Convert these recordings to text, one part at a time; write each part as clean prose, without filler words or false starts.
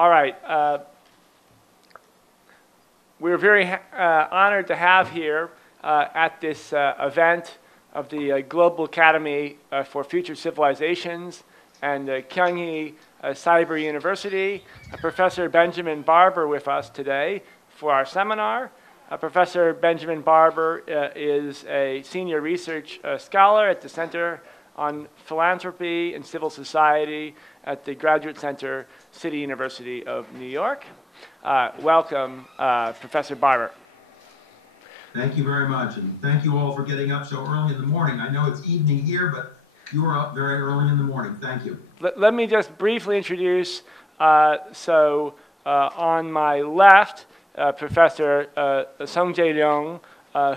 All right. We're very honored to have here at this event of the Global Academy for Future Civilizations and KHCU University, Professor Benjamin Barber with us today for our seminar. Professor Benjamin Barber is a senior research scholar at the Center on Philanthropy and Civil Society at the Graduate Center, City University of New York. Welcome, Professor Barber. Thank you very much, and thank you all for getting up so early in the morning. I know it's evening here, but you are up very early in the morning. Thank you. Let me just briefly introduce, on my left, Professor Sung-Jae Leung,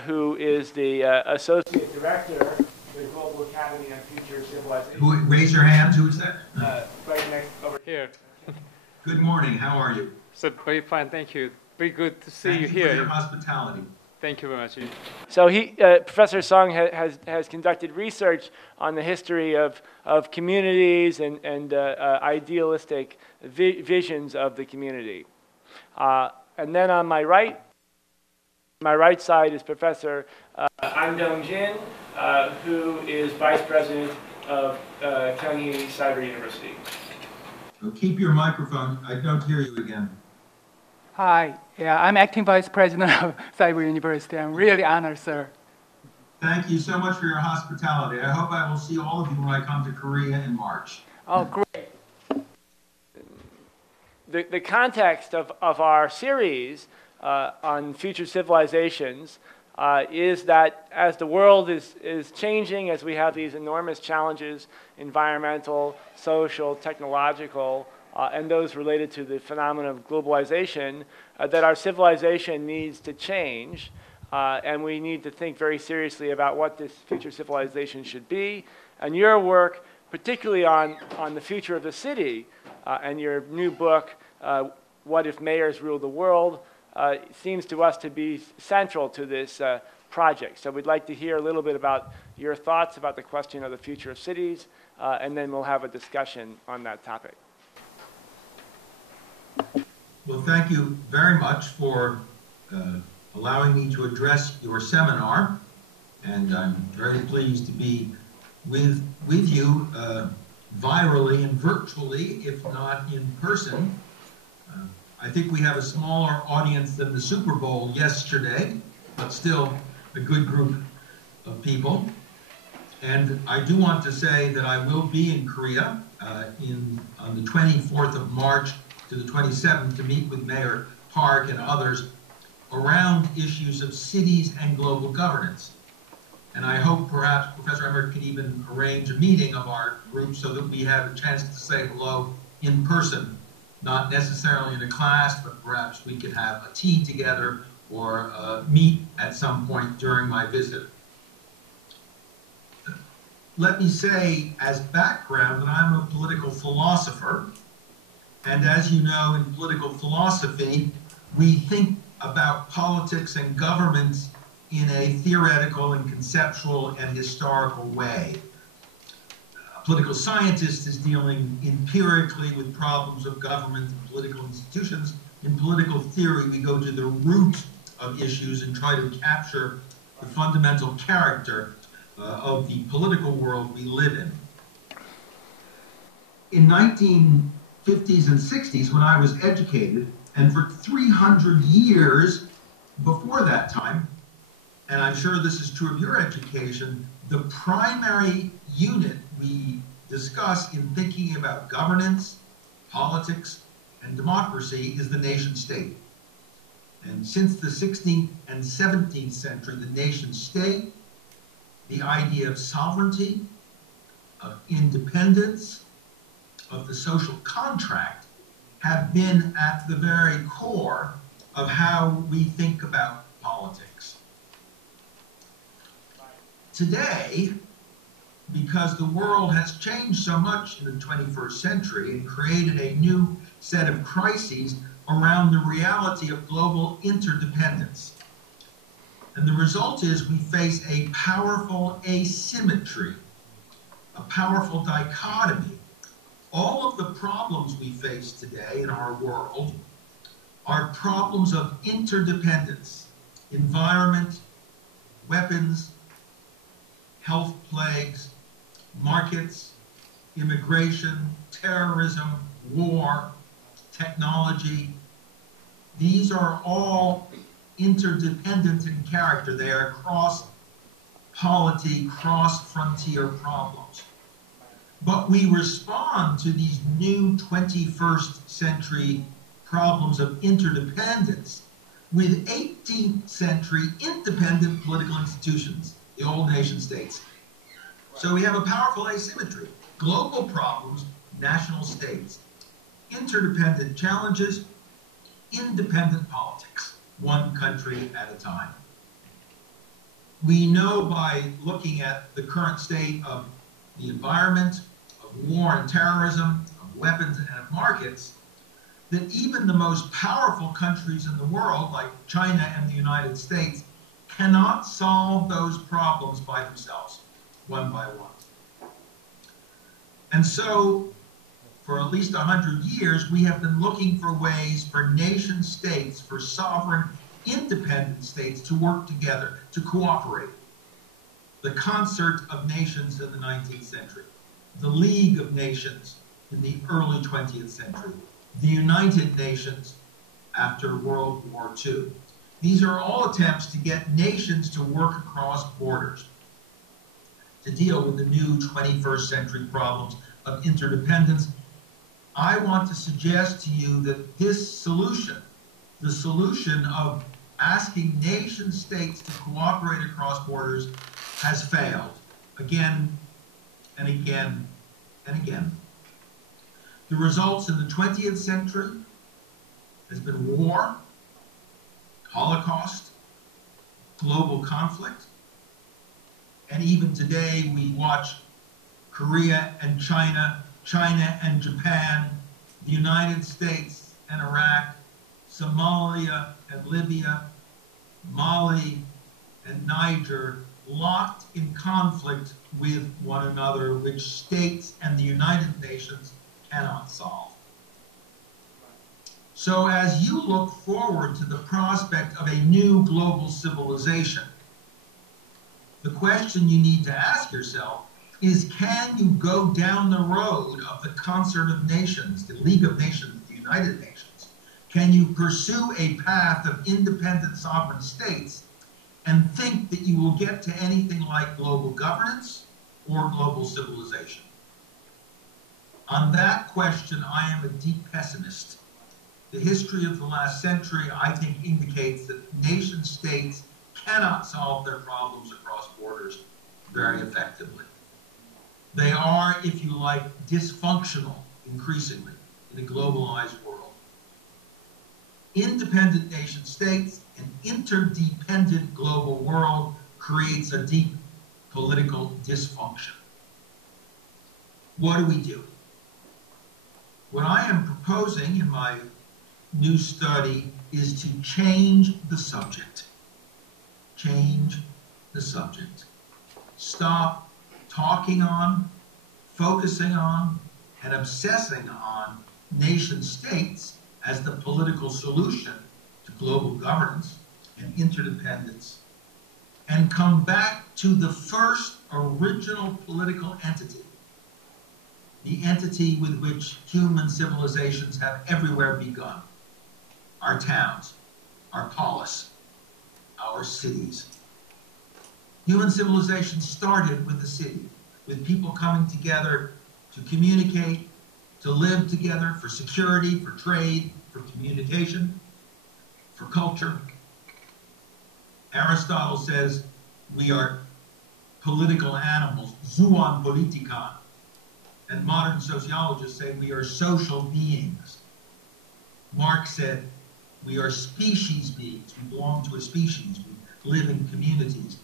who is the Associate Director of the Global Academy on Future Civilization. Raise your hands. Who is that? Right next over here. Good morning. How are you? So very fine, thank you. Very good to see you here. Thank you for your hospitality. Thank you very much. So Professor Sung has conducted research on the history of communities and idealistic visions of the community. And then on my right side is Professor An Dong-jin, who is Vice President of 경희sa이버대학교 University. So keep your microphone. I don't hear you again. Hi, yeah, I'm acting vice president of Cyber University. I'm really honored, sir. Thank you so much for your hospitality. I hope I will see all of you when I come to Korea in March. Oh, great. The context of our series on future civilizations is that as the world is changing, as we have these enormous challenges, environmental, social, technological, and those related to the phenomenon of globalization, that our civilization needs to change, and we need to think very seriously about what this future civilization should be. And your work, particularly on the future of the city, and your new book, What If Mayors Rule the World, seems to us to be central to this project. So we'd like to hear a little bit about your thoughts about the question of the future of cities, and then we'll have a discussion on that topic. Well, thank you very much for allowing me to address your seminar, and I'm very pleased to be with you virally and virtually, if not in person. I think we have a smaller audience than the Super Bowl yesterday, but still a good group of people. And I do want to say that I will be in Korea on the 24th of March to the 27th to meet with Mayor Park and others around issues of cities and global governance. And I hope perhaps Professor Emmert can even arrange a meeting of our group so that we have a chance to say hello in person. Not necessarily in a class, but perhaps we could have a tea together or meet at some point during my visit. Let me say as background that I'm a political philosopher. And as you know, in political philosophy, we think about politics and governments in a theoretical and conceptual and historical way. A political scientist is dealing empirically with problems of government and political institutions. In political theory, we go to the root of issues and try to capture the fundamental character of the political world we live in. In 1950s and 60s, when I was educated, and for 300 years before that time, and I'm sure this is true of your education, the primary unit we discuss in thinking about governance, politics, and democracy is the nation state. And since the 16th and 17th century, the nation state, the idea of sovereignty, of independence, of the social contract, have been at the very core of how we think about politics. Today, because the world has changed so much in the 21st century and created a new set of crises around the reality of global interdependence. And the result is we face a powerful asymmetry, a powerful dichotomy All of the problems we face today in our world are problems of interdependence: environment, weapons, health plagues, markets, immigration, terrorism, war, technology. These are all interdependent in character. They are cross-polity, cross-frontier problems. But we respond to these new 21st century problems of interdependence with 18th century independent political institutions, the old nation states. So we have a powerful asymmetry. Global problems, national states. Interdependent challenges, independent politics, one country at a time. We know by looking at the current state of the environment, of war and terrorism, of weapons and of markets, that even the most powerful countries in the world, like China and the United States, cannot solve those problems by themselves, one by one. And so, for at least 100 years, we have been looking for ways for nation states, for sovereign, independent states to work together, to cooperate. The concert of nations in the 19th century, the League of Nations in the early 20th century, the United Nations after World War II. These are all attempts to get nations to work across borders, to deal with the new 21st century problems of interdependence. I want to suggest to you that this solution, the solution of asking nation states to cooperate across borders, has failed again and again and again. The results in the 20th century has been war, Holocaust, global conflict, and even today we watch Korea and China, China and Japan, the United States and Iraq, Somalia and Libya, Mali and Niger, locked in conflict with one another, which states and the United Nations cannot solve. So as you look forward to the prospect of a new global civilization, the question you need to ask yourself is, can you go down the road of the concert of nations, the League of Nations, the United Nations? Can you pursue a path of independent sovereign states and think that you will get to anything like global governance or global civilization? On that question, I am a deep pessimist. The history of the last century, I think, indicates that nation states cannot solve their problems across borders very effectively. They are, if you like, dysfunctional increasingly in a globalized world. Independent nation states, an interdependent global world creates a deep political dysfunction. What do we do? What I am proposing in my new study is to change the subject. Change the subject. Stop talking on, focusing on, and obsessing on nation states as the political solution to global governance and interdependence, and come back to the first original political entity, the entity with which human civilizations have everywhere begun: our towns, our polis, our cities. Human civilization started with the city, with people coming together to communicate, to live together for security, for trade, for communication, for culture. Aristotle says we are political animals, zoon politikon. And modern sociologists say we are social beings. Marx said we are species beings. We belong to a species. We live in communities.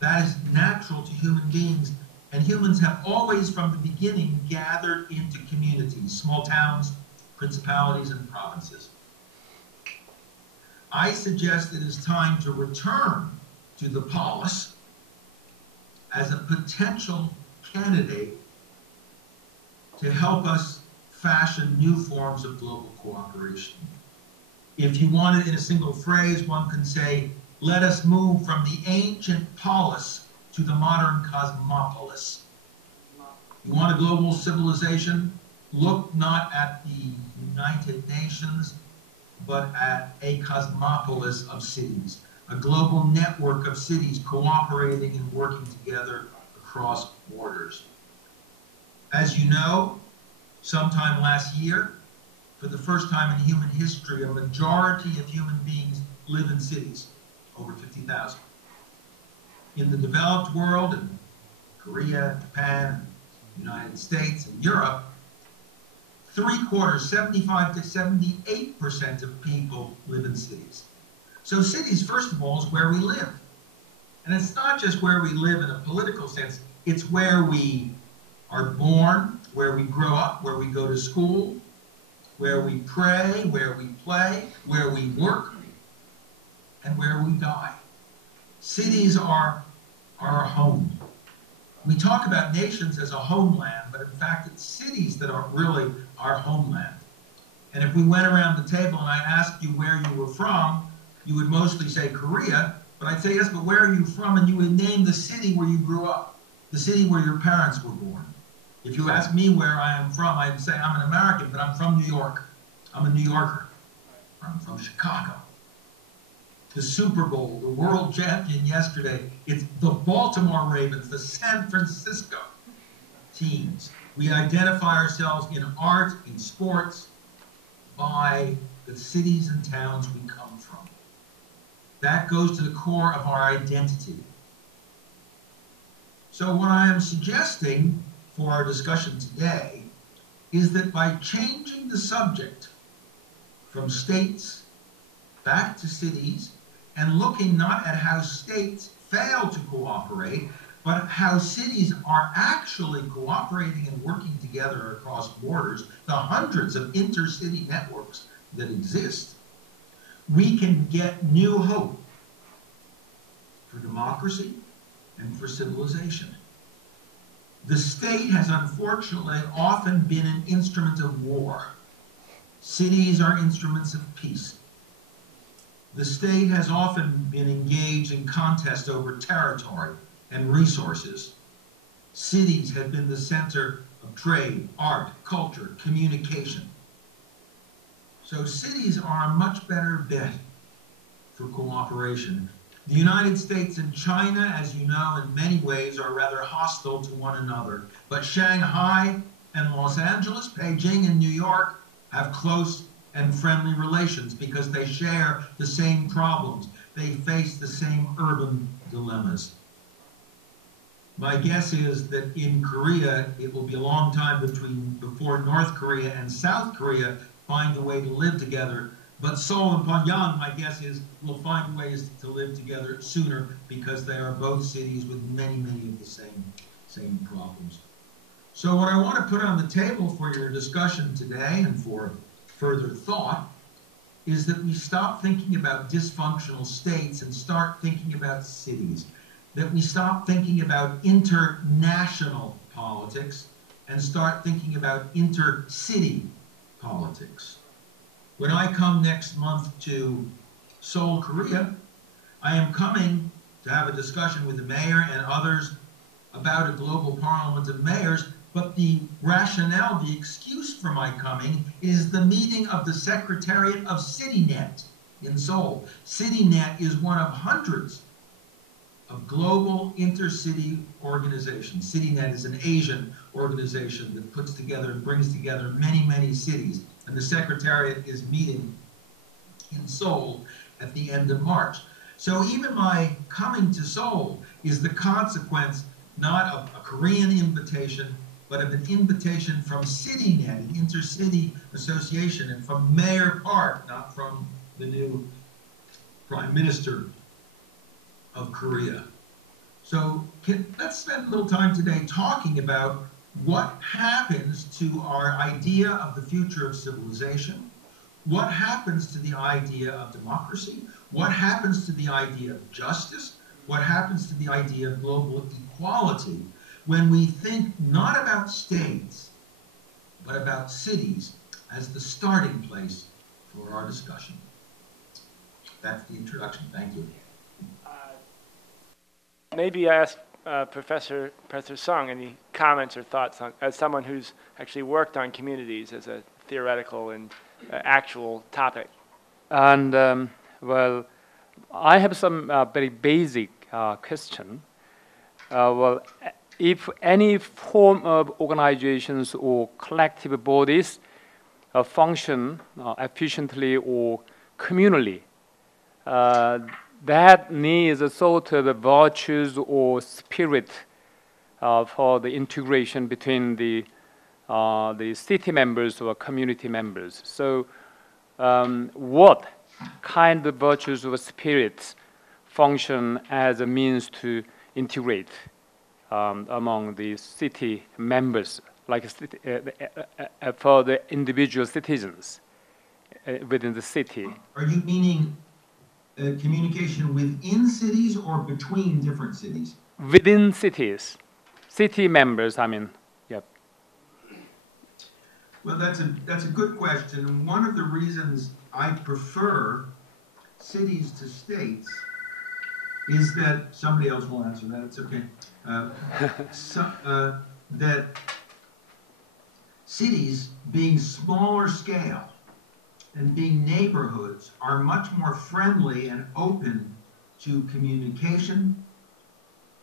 That is natural to human beings. And humans have always, from the beginning, gathered into communities, small towns, principalities, and provinces. I suggest it is time to return to the polis as a potential candidate to help us fashion new forms of global cooperation. If you want it in a single phrase, one can say, let us move from the ancient polis to the modern cosmopolis. You want a global civilization? Look not at the United Nations, but at a cosmopolis of cities, a global network of cities cooperating and working together across borders. As you know, sometime last year, for the first time in human history, a majority of human beings live in cities, over 50,000. In the developed world, in Korea, Japan, United States, and Europe, 3/4, 75 to 78% of people live in cities. So cities, first of all, is where we live. And it's not just where we live in a political sense, it's where we are born, where we grow up, where we go to school, where we pray, where we play, where we work, and where we die. Cities are our home. We talk about nations as a homeland, but in fact it's cities that are really our homeland. And if we went around the table and I asked you where you were from, you would mostly say Korea, but I'd say, yes, but where are you from? And you would name the city where you grew up, the city where your parents were born. If you ask me where I am from, I'd say I'm an American, but I'm from New York. I'm a New Yorker. I'm from Chicago. The Super Bowl, the world champion yesterday, it's the Baltimore Ravens, the San Francisco teams. We identify ourselves in art, in sports, by the cities and towns we come from. That goes to the core of our identity. So what I am suggesting for our discussion today is that by changing the subject from states back to cities and looking not at how states fail to cooperate, but how cities are actually cooperating and working together across borders, the hundreds of intercity networks that exist, we can get new hope for democracy and for civilization. The state has unfortunately often been an instrument of war. Cities are instruments of peace. The state has often been engaged in contest over territory and resources. Cities have been the center of trade, art, culture, communication. So cities are a much better bet for cooperation. The United States and China, as you know, in many ways are rather hostile to one another. But Shanghai and Los Angeles, Beijing and New York have close and friendly relations because they share the same problems. They face the same urban dilemmas. My guess is that in Korea, it will be a long time before North Korea and South Korea find a way to live together. But Seoul and Pyongyang, my guess is, will find ways to live together sooner because they are both cities with many, many of the same problems. So what I want to put on the table for your discussion today and for further thought is that we stop thinking about dysfunctional states and start thinking about cities. That we stop thinking about international politics and start thinking about intercity politics. When I come next month to Seoul, Korea, I am coming to have a discussion with the mayor and others about a global parliament of mayors, but the rationale, the excuse for my coming is the meeting of the Secretariat of CityNet in Seoul. CityNet is one of hundreds of global intercity organizations. CityNet is an Asian organization that puts together and brings together many, many cities. And the Secretariat is meeting in Seoul at the end of March. So even my coming to Seoul is the consequence not of a Korean invitation, but of an invitation from CityNet, an intercity association, and from Mayor Park, not from the new Prime Minister of Korea. So let's spend a little time today talking about what happens to our idea of the future of civilization, what happens to the idea of democracy, what happens to the idea of justice, what happens to the idea of global equality when we think not about states, but about cities as the starting place for our discussion. That's the introduction. Thank you. Maybe ask Professor Sung any comments or thoughts on, as someone who's actually worked on communities as a theoretical and actual topic. And well, I have some very basic question. Well, if any form of organizations or collective bodies function efficiently or communally, that needs a sort of virtues or spirit for the integration between the city members or community members. So what kind of virtues or spirits function as a means to integrate among the city members, like for the individual citizens within the city? Are you meaning communication within cities or between different cities? Within cities, city members, I mean, yep. Well, that's a good question. And one of the reasons I prefer cities to states is that somebody else will answer that. It's okay. That cities, being smaller scale and being neighborhoods, are much more friendly and open to communication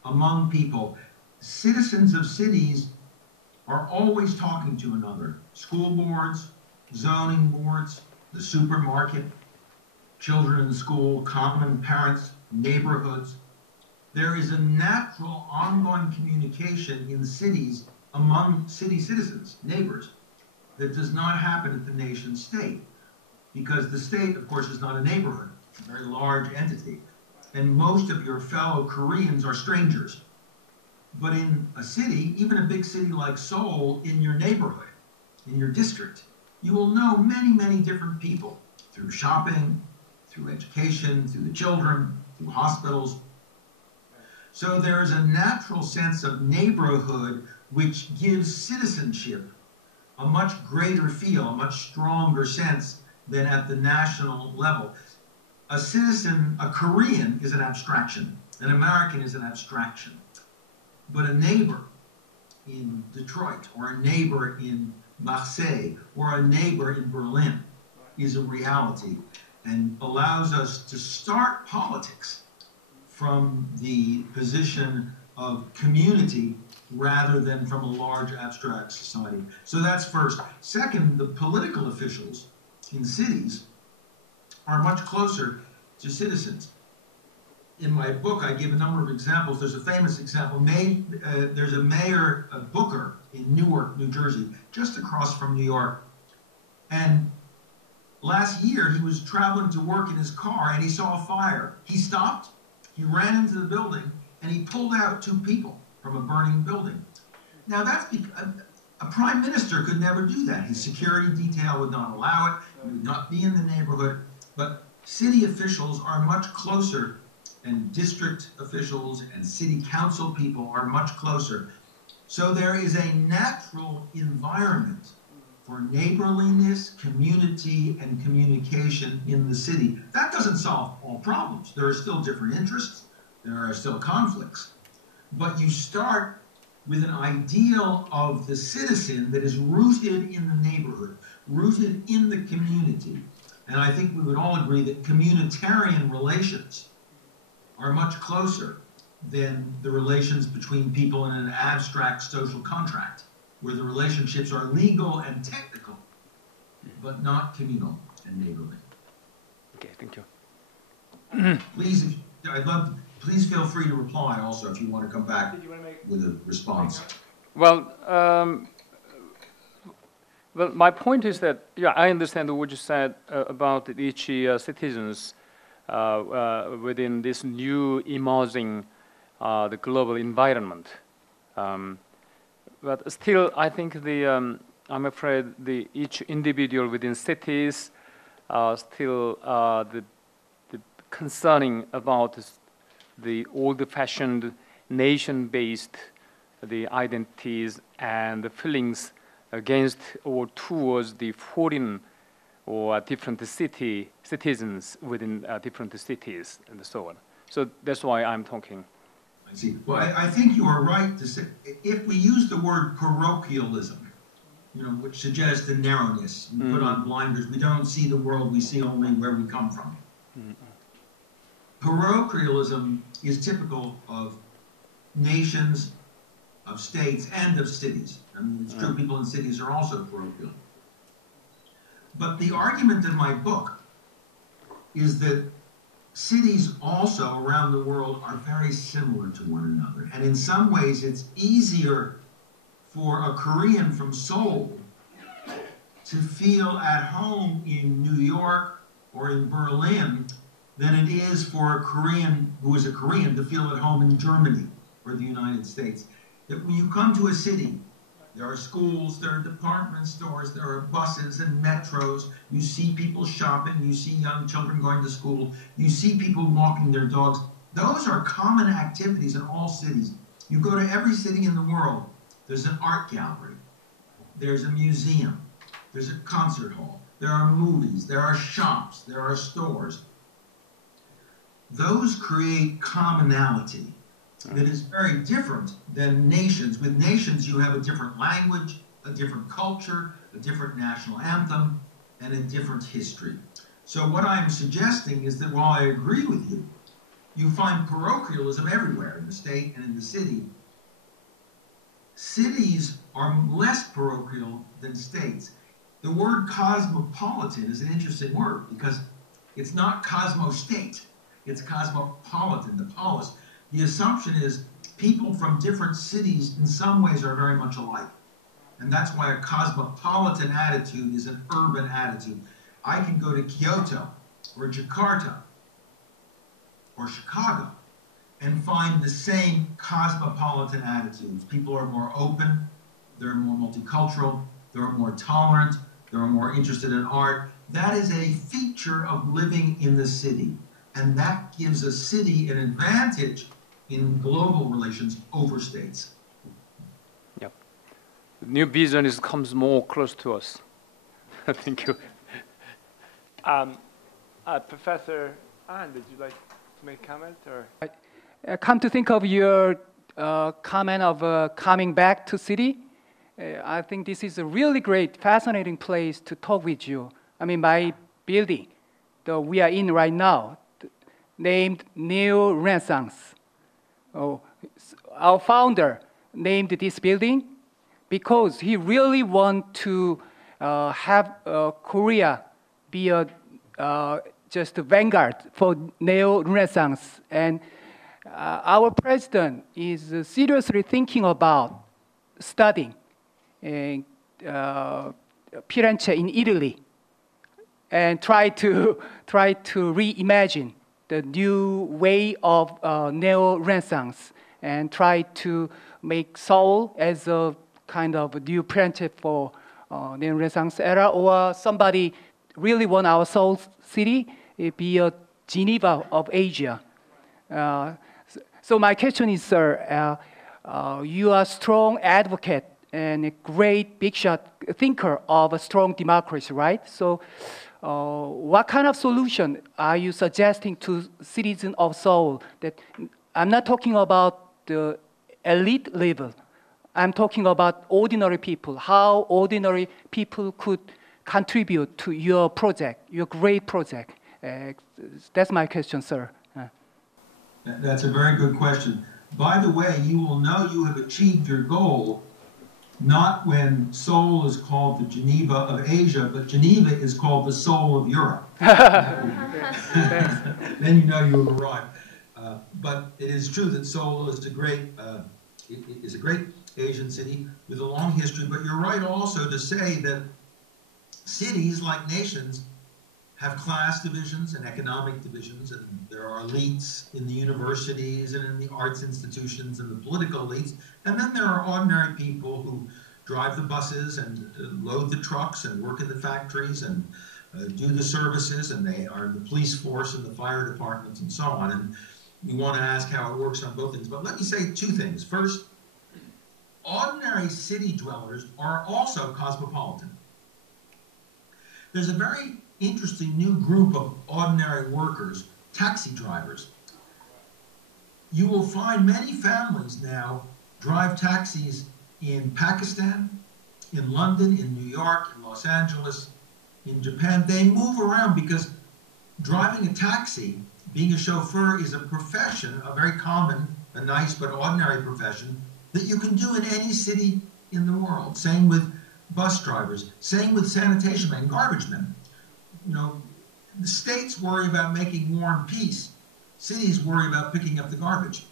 among people. Citizens of cities are always talking to another. School boards, zoning boards, the supermarket, children in school, common parents, neighborhoods. There is a natural ongoing communication in cities among city citizens, neighbors, that does not happen at the nation state. Because the state, of course, is not a neighborhood. It's a very large entity. And most of your fellow Koreans are strangers. But in a city, even a big city like Seoul, in your neighborhood, in your district, you will know many, many different people through shopping, through education, through the children, through hospitals. So there is a natural sense of neighborhood which gives citizenship a much greater feel, a much stronger sense than at the national level. A citizen, a Korean, is an abstraction. An American is an abstraction. But a neighbor in Detroit, or a neighbor in Marseille, or a neighbor in Berlin is a reality and allows us to start politics from the position of community rather than from a large abstract society. So that's first. Second, the political officials in cities are much closer to citizens. In my book, I give a number of examples. There's a famous example. There's a mayor of Booker in Newark, New Jersey, just across from New York. And last year, he was traveling to work in his car, and he saw a fire. He stopped, he ran into the building, and he pulled out 2 people from a burning building. Now, that's because a prime minister could never do that. His security detail would not allow it. He would not be in the neighborhood. But city officials are much closer, and district officials and city council people are much closer. So there is a natural environment for neighborliness, community, and communication in the city. That doesn't solve all problems. There are still different interests. There are still conflicts. But you start with an ideal of the citizen that is rooted in the neighborhood, rooted in the community. And I think we would all agree that communitarian relations are much closer than the relations between people in an abstract social contract, where the relationships are legal and technical, but not communal and neighborly. Okay, thank you. Please, please feel free to reply also if you want to come back with a response. Well, well, my point is that, yeah, I understand what you said about each citizens within this new emerging the global environment. But still, I think I'm afraid each individual within cities still the concerning about the old-fashioned nation-based the identities and the feelings against or towards the foreign or different citizens within different cities and so on. So that's why I'm talking. I see. Well, I think you are right to say, if we use the word parochialism, which suggests the narrowness, we put on blinders, we don't see the world, we see only where we come from. Parochialism is typical of nations, of states, and of cities. I mean, it's true people in cities are also parochial. But the argument in my book is that cities also around the world are very similar to one another. And in some ways, it's easier for a Korean from Seoul to feel at home in New York or in Berlin than it is for a Korean who is a Korean to feel at home in Germany or the United States. That when you come to a city, there are schools, there are department stores, there are buses and metros. You see people shopping, you see young children going to school, you see people walking their dogs. Those are common activities in all cities. You go to every city in the world, there's an art gallery, there's a museum, there's a concert hall, there are movies, there are shops, there are stores. Those create commonality that is very different than nations. With nations, you have a different language, a different culture, a different national anthem, and a different history. So what I'm suggesting is that while I agree with you, you find parochialism everywhere in the state and in the city. Cities are less parochial than states. The word cosmopolitan is an interesting word because it's not cosmo-state, it's cosmopolitan, the polis. The assumption is people from different cities in some ways are very much alike. And that's why a cosmopolitan attitude is an urban attitude. I can go to Kyoto or Jakarta or Chicago and find the same cosmopolitan attitudes. People are more open, they're more multicultural, they're more tolerant, they're more interested in art. That is a feature of living in the city. And that gives a city an advantage in global relations over states. Yep. The new vision comes more close to us. Thank you. Professor Ahn, did you like to make a comment? Or? Come to think of your comment of coming back to city, I think this is a really great, fascinating place to talk with you. I mean, my building that we are in right now, named Neorenaissance. Our founder named this building because he really wanted to have Korea be just a vanguard for neo-Renaissance. And our president is seriously thinking about studying Firenze in Italy and try to reimagine the new way of neo-Renaissance and try to make Seoul as a kind of new Firenze for neo-Renaissance era, or somebody really want our Seoul city be a Geneva of Asia. So my question is, sir, you are a strong advocate and a great big shot thinker of a strong democracy, right? So what kind of solution are you suggesting to citizens of Seoul? That I'm not talking about the elite level. I'm talking about ordinary people, how ordinary people could contribute to your project, your great project. That's my question, sir. That's a very good question. By the way, you will know you have achieved your goal not when Seoul is called the Geneva of Asia, but Geneva is called the Seoul of Europe. Then you know you have arrived. But it is true that Seoul is a great Asian city with a long history. But you're right also to say that cities, like nations, have class divisions and economic divisions, and there are elites in the universities and in the arts institutions and the political elites, and then there are ordinary people who drive the buses and load the trucks and work in the factories and do the services, and they are in the police force and the fire departments and so on. And you want to ask how it works on both things. But let me say two things. First, ordinary city dwellers are also cosmopolitan. There's a very interesting new group of ordinary workers, taxi drivers. You will find many families now drive taxis in Pakistan, in London, in New York, in Los Angeles, in Japan. They move around because driving a taxi, being a chauffeur, is a profession, a very common, a nice but ordinary profession that you can do in any city in the world. Same with bus drivers, same with sanitation men, garbage men. You know, the states worry about making war and peace. Cities worry about picking up the garbage.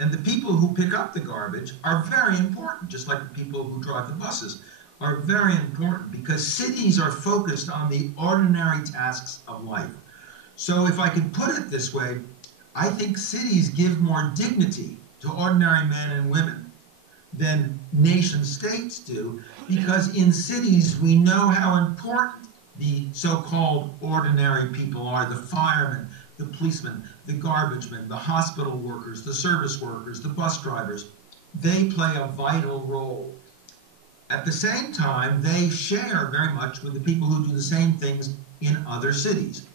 And the people who pick up the garbage are very important, just like the people who drive the buses are very important, because cities are focused on the ordinary tasks of life. So if I could put it this way, I think cities give more dignity to ordinary men and women than nation states do, because in cities we know how important the so-called ordinary people are, the firemen, the policemen, the garbage men, the hospital workers, the service workers, the bus drivers. They play a vital role. At the same time, they share very much with the people who do the same things in other cities.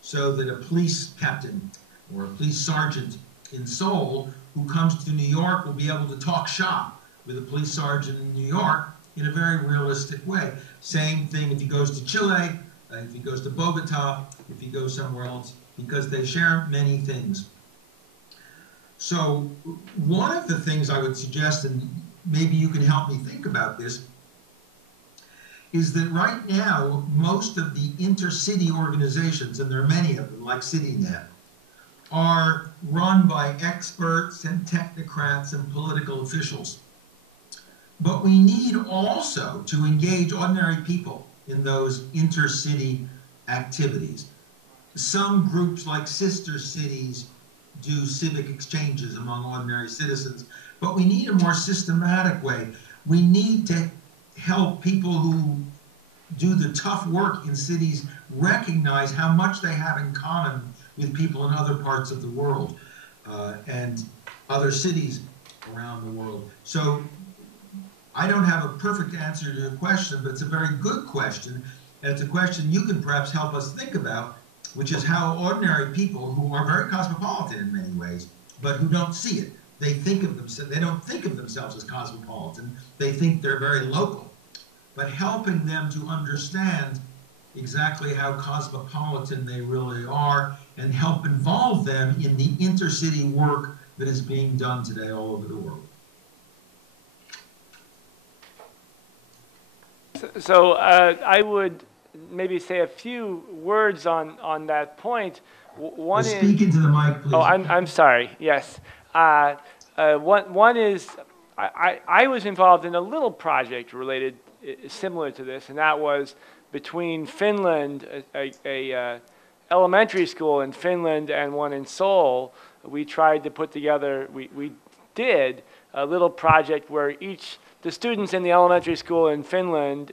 So that a police captain or a police sergeant in Seoul who comes to New York will be able to talk shop with a police sergeant in New York in a very realistic way. Same thing if he goes to Chile, if he goes to Bogota, if he goes somewhere else, because they share many things. So one of the things I would suggest, and maybe you can help me think about this, is that right now, most of the intercity organizations, and there are many of them, like CityNet, are run by experts and technocrats and political officials. But we need also to engage ordinary people in those intercity activities. Some groups like sister cities do civic exchanges among ordinary citizens, but we need a more systematic way. We need to help people who do the tough work in cities recognize how much they have in common with people in other parts of the world and other cities around the world. So I don't have a perfect answer to your question, but it's a very good question, and it's a question you can perhaps help us think about, which is how ordinary people who are very cosmopolitan in many ways, but who don't see it, they think of themselves, they don't think of themselves as cosmopolitan, they think they're very local. But helping them to understand exactly how cosmopolitan they really are and help involve them in the intercity work that is being done today all over the world. So I would maybe say a few words on that point. One is, speak into the mic, please. Oh, I'm sorry. Yes. One is I was involved in a little project related similar to this, and that was between Finland, a elementary school in Finland and one in Seoul. We tried to put together. We did a little project where the students in the elementary school in Finland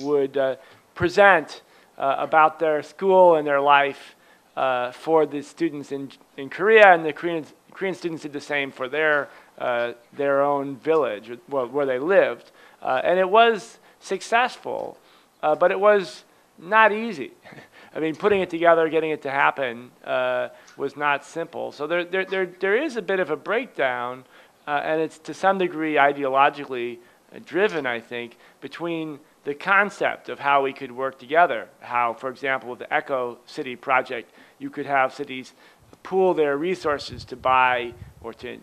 would present about their school and their life for the students in Korea, and the Korean students did the same for their own village, where they lived. And it was successful, but it was not easy. I mean, putting it together, getting it to happen was not simple. So there is a bit of a breakdown, and it's to some degree ideologically driven, I think, between the concept of how we could work together. How, for example, with the Eco City project, you could have cities pool their resources to buy or to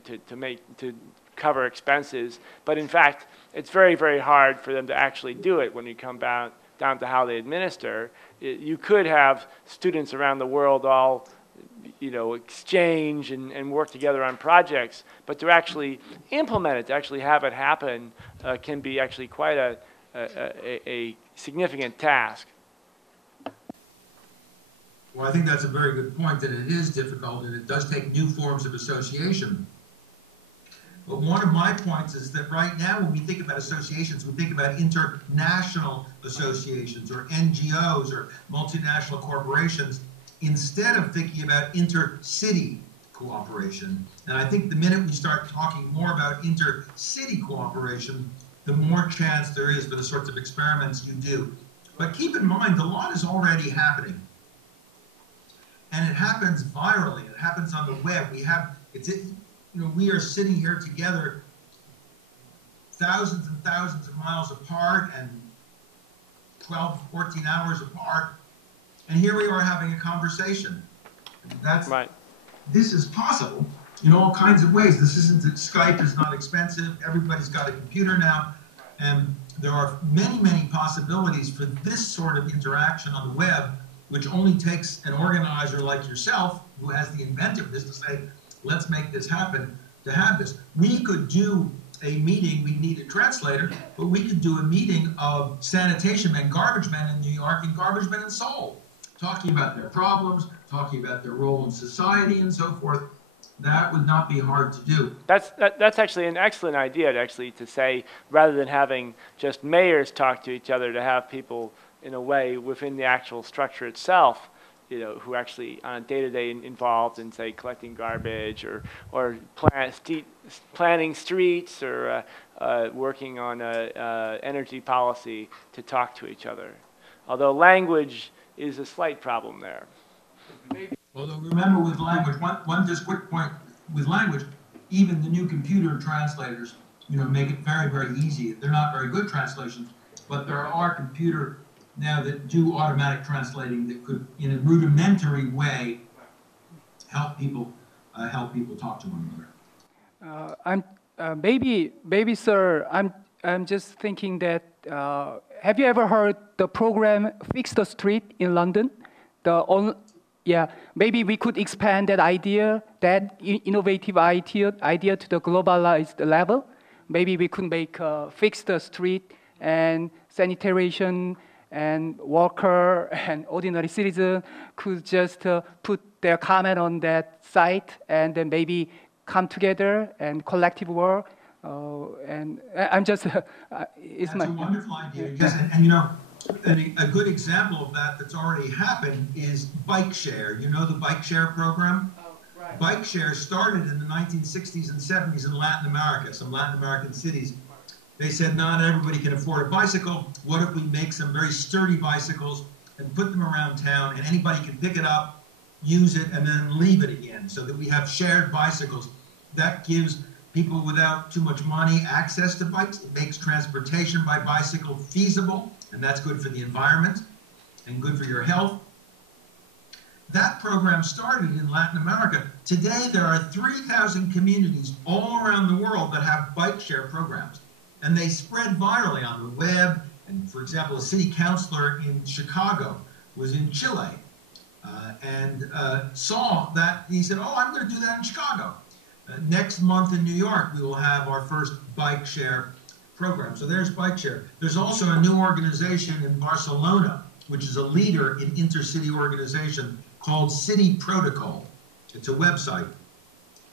cover expenses. But in fact, it's very, very hard for them to actually do it when you come down to how they administer. You could have students around the world all, exchange and work together on projects, but to actually implement it, to actually have it happen, can be actually quite a significant task. Well, I think that's a very good point, that it is difficult and it does take new forms of association. But one of my points is that right now when we think about associations, we think about international associations or NGOs or multinational corporations, instead of thinking about intercity cooperation. And I think the minute we start talking more about inter-city cooperation, the more chance there is for the sorts of experiments you do. But keep in mind, a lot is already happening. And it happens virally. It happens on the web. We are sitting here together thousands and thousands of miles apart and 12, 14 hours apart. And here we are having a conversation. That's right. This is possible in all kinds of ways. This isn't that Skype is not expensive. Everybody's got a computer now. And there are many, many possibilities for this sort of interaction on the web, which only takes an organizer like yourself, who has the inventiveness to say, let's make this happen, to have this. We could do a meeting, we need a translator, but we could do a meeting of sanitation men, garbage men in New York and garbage men in Seoul, talking about their problems, talking about their role in society and so forth. That would not be hard to do. That's actually an excellent idea, to say, rather than having just mayors talk to each other, to have people, in a way, within the actual structure itself, who actually on a day-to-day involved in, say, collecting garbage or planning streets or working on energy policy, to talk to each other. Although language is a slight problem there. Although remember, with language, one just quick point, with language, even the new computer translators, make it very, very easy. They're not very good translations, but there are computers now that do automatic translating that could, in a rudimentary way, help people talk to one another. Maybe, sir, I'm just thinking that. Have you ever heard the program "Fix the Street" in London? Maybe we could expand that idea, that innovative idea to the globalized level. Maybe we could make fix the street and sanitation and worker and ordinary citizen could just put their comment on that site and then maybe come together and collective work. And I'm just, it's a wonderful idea. Yes, and a good example of that that's already happened is bike share. You know the bike share program? Oh, right. Bike share started in the 1960s and 70s in Latin America, some Latin American cities. They said, not everybody can afford a bicycle. What if we make some very sturdy bicycles and put them around town and anybody can pick it up, use it, and then leave it again, so that we have shared bicycles. That gives people without too much money access to bikes. It makes transportation by bicycle feasible, and that's good for the environment and good for your health. That program started in Latin America. Today, there are 3,000 communities all around the world that have bike share programs, and they spread virally on the web. And for example, a city councilor in Chicago was in Chile and saw that. He said, oh, I'm going to do that in Chicago. Next month in New York, we will have our first bike share program. So there's bike share. There's also a new organization in Barcelona, which is a leader in intercity organization called City Protocol. It's a website,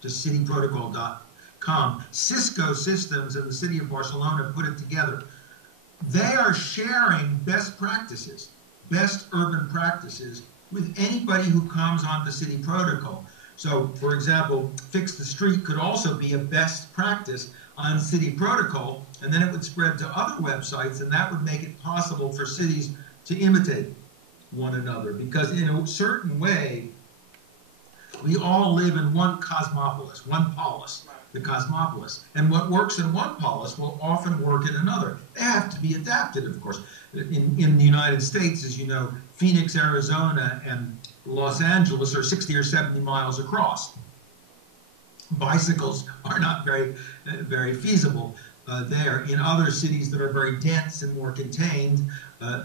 just cityprotocol.com. Cisco Systems and the city of Barcelona put it together. They are sharing best practices, best urban practices with anybody who comes on the City Protocol. So, for example, Fix the Street could also be a best practice on City Protocol, and then it would spread to other websites, and that would make it possible for cities to imitate one another. Because in a certain way, we all live in one cosmopolis, one polis, the cosmopolis. And what works in one polis will often work in another. They have to be adapted, of course. In the United States, as you know, Phoenix, Arizona, and Los Angeles are 60 or 70 miles across. Bicycles are not very feasible there. In other cities that are very dense and more contained,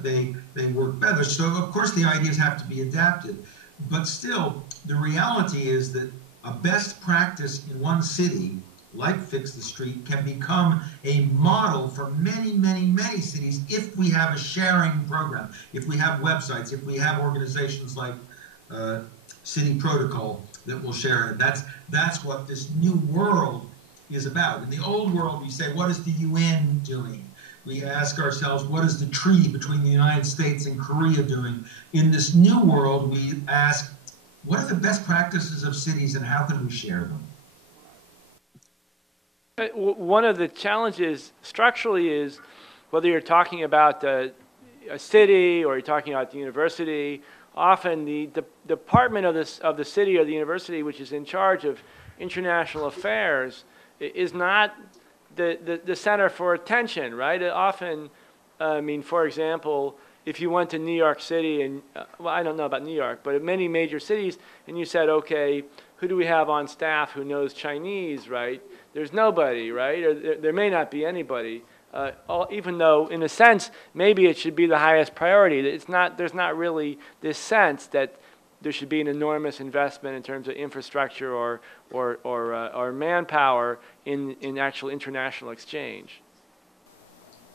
they work better. So, of course, the ideas have to be adapted. But still, the reality is that a best practice in one city, like Fix the Street, can become a model for many, many, many cities if we have a sharing program, if we have websites, if we have organizations like City Protocol that will share it. That's what this new world is about. In the old world, we say, what is the UN doing? We ask ourselves, what is the treaty between the United States and Korea doing? In this new world, we ask, what are the best practices of cities and how can we share them? One of the challenges structurally is whether you're talking about a city or you're talking about the university, often the department of the city or the university which is in charge of international affairs is not the center for attention, right? It often, I mean, for example, if you went to New York City and, well, I don't know about New York, but in many major cities, and you said, okay, who do we have on staff who knows Chinese, right? There's nobody, right? Or there may not be anybody, even though, in a sense, maybe it should be the highest priority. It's not, there's not really this sense that there should be an enormous investment in terms of infrastructure or manpower in actual international exchange.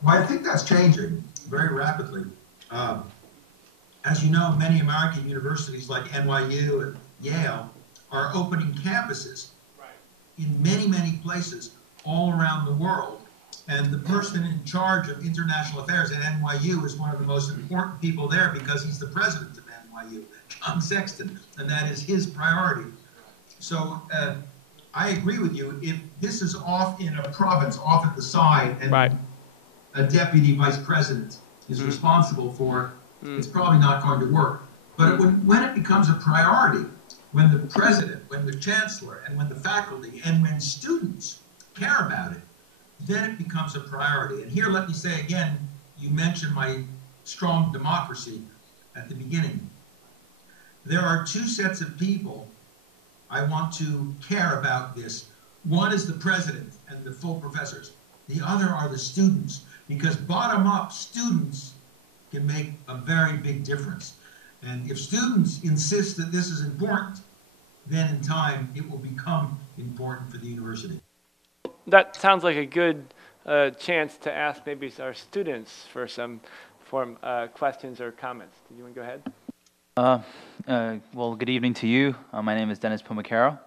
Well, I think that's changing very rapidly. As you know, many American universities like NYU and Yale are opening campuses in many, many places all around the world. And the person in charge of international affairs at NYU is one of the most important people there because he's the president of NYU, John Sexton, and that is his priority. So I agree with you. If this is off in a province, off at the side, and a deputy vice president is responsible for it, it's probably not going to work. But when it becomes a priority, when the president, when the chancellor, and when the faculty, and when students care about it, then it becomes a priority. And here, let me say again, you mentioned my strong democracy at the beginning. There are two sets of people I want to care about this. One is the president and the full professors. The other are the students, because bottom-up students can make a very big difference. And if students insist that this is important, then in time it will become important for the university. That sounds like a good chance to ask maybe our students for some questions or comments. Do you want to go ahead? Well, good evening to you. My name is Dennis Pumacaro.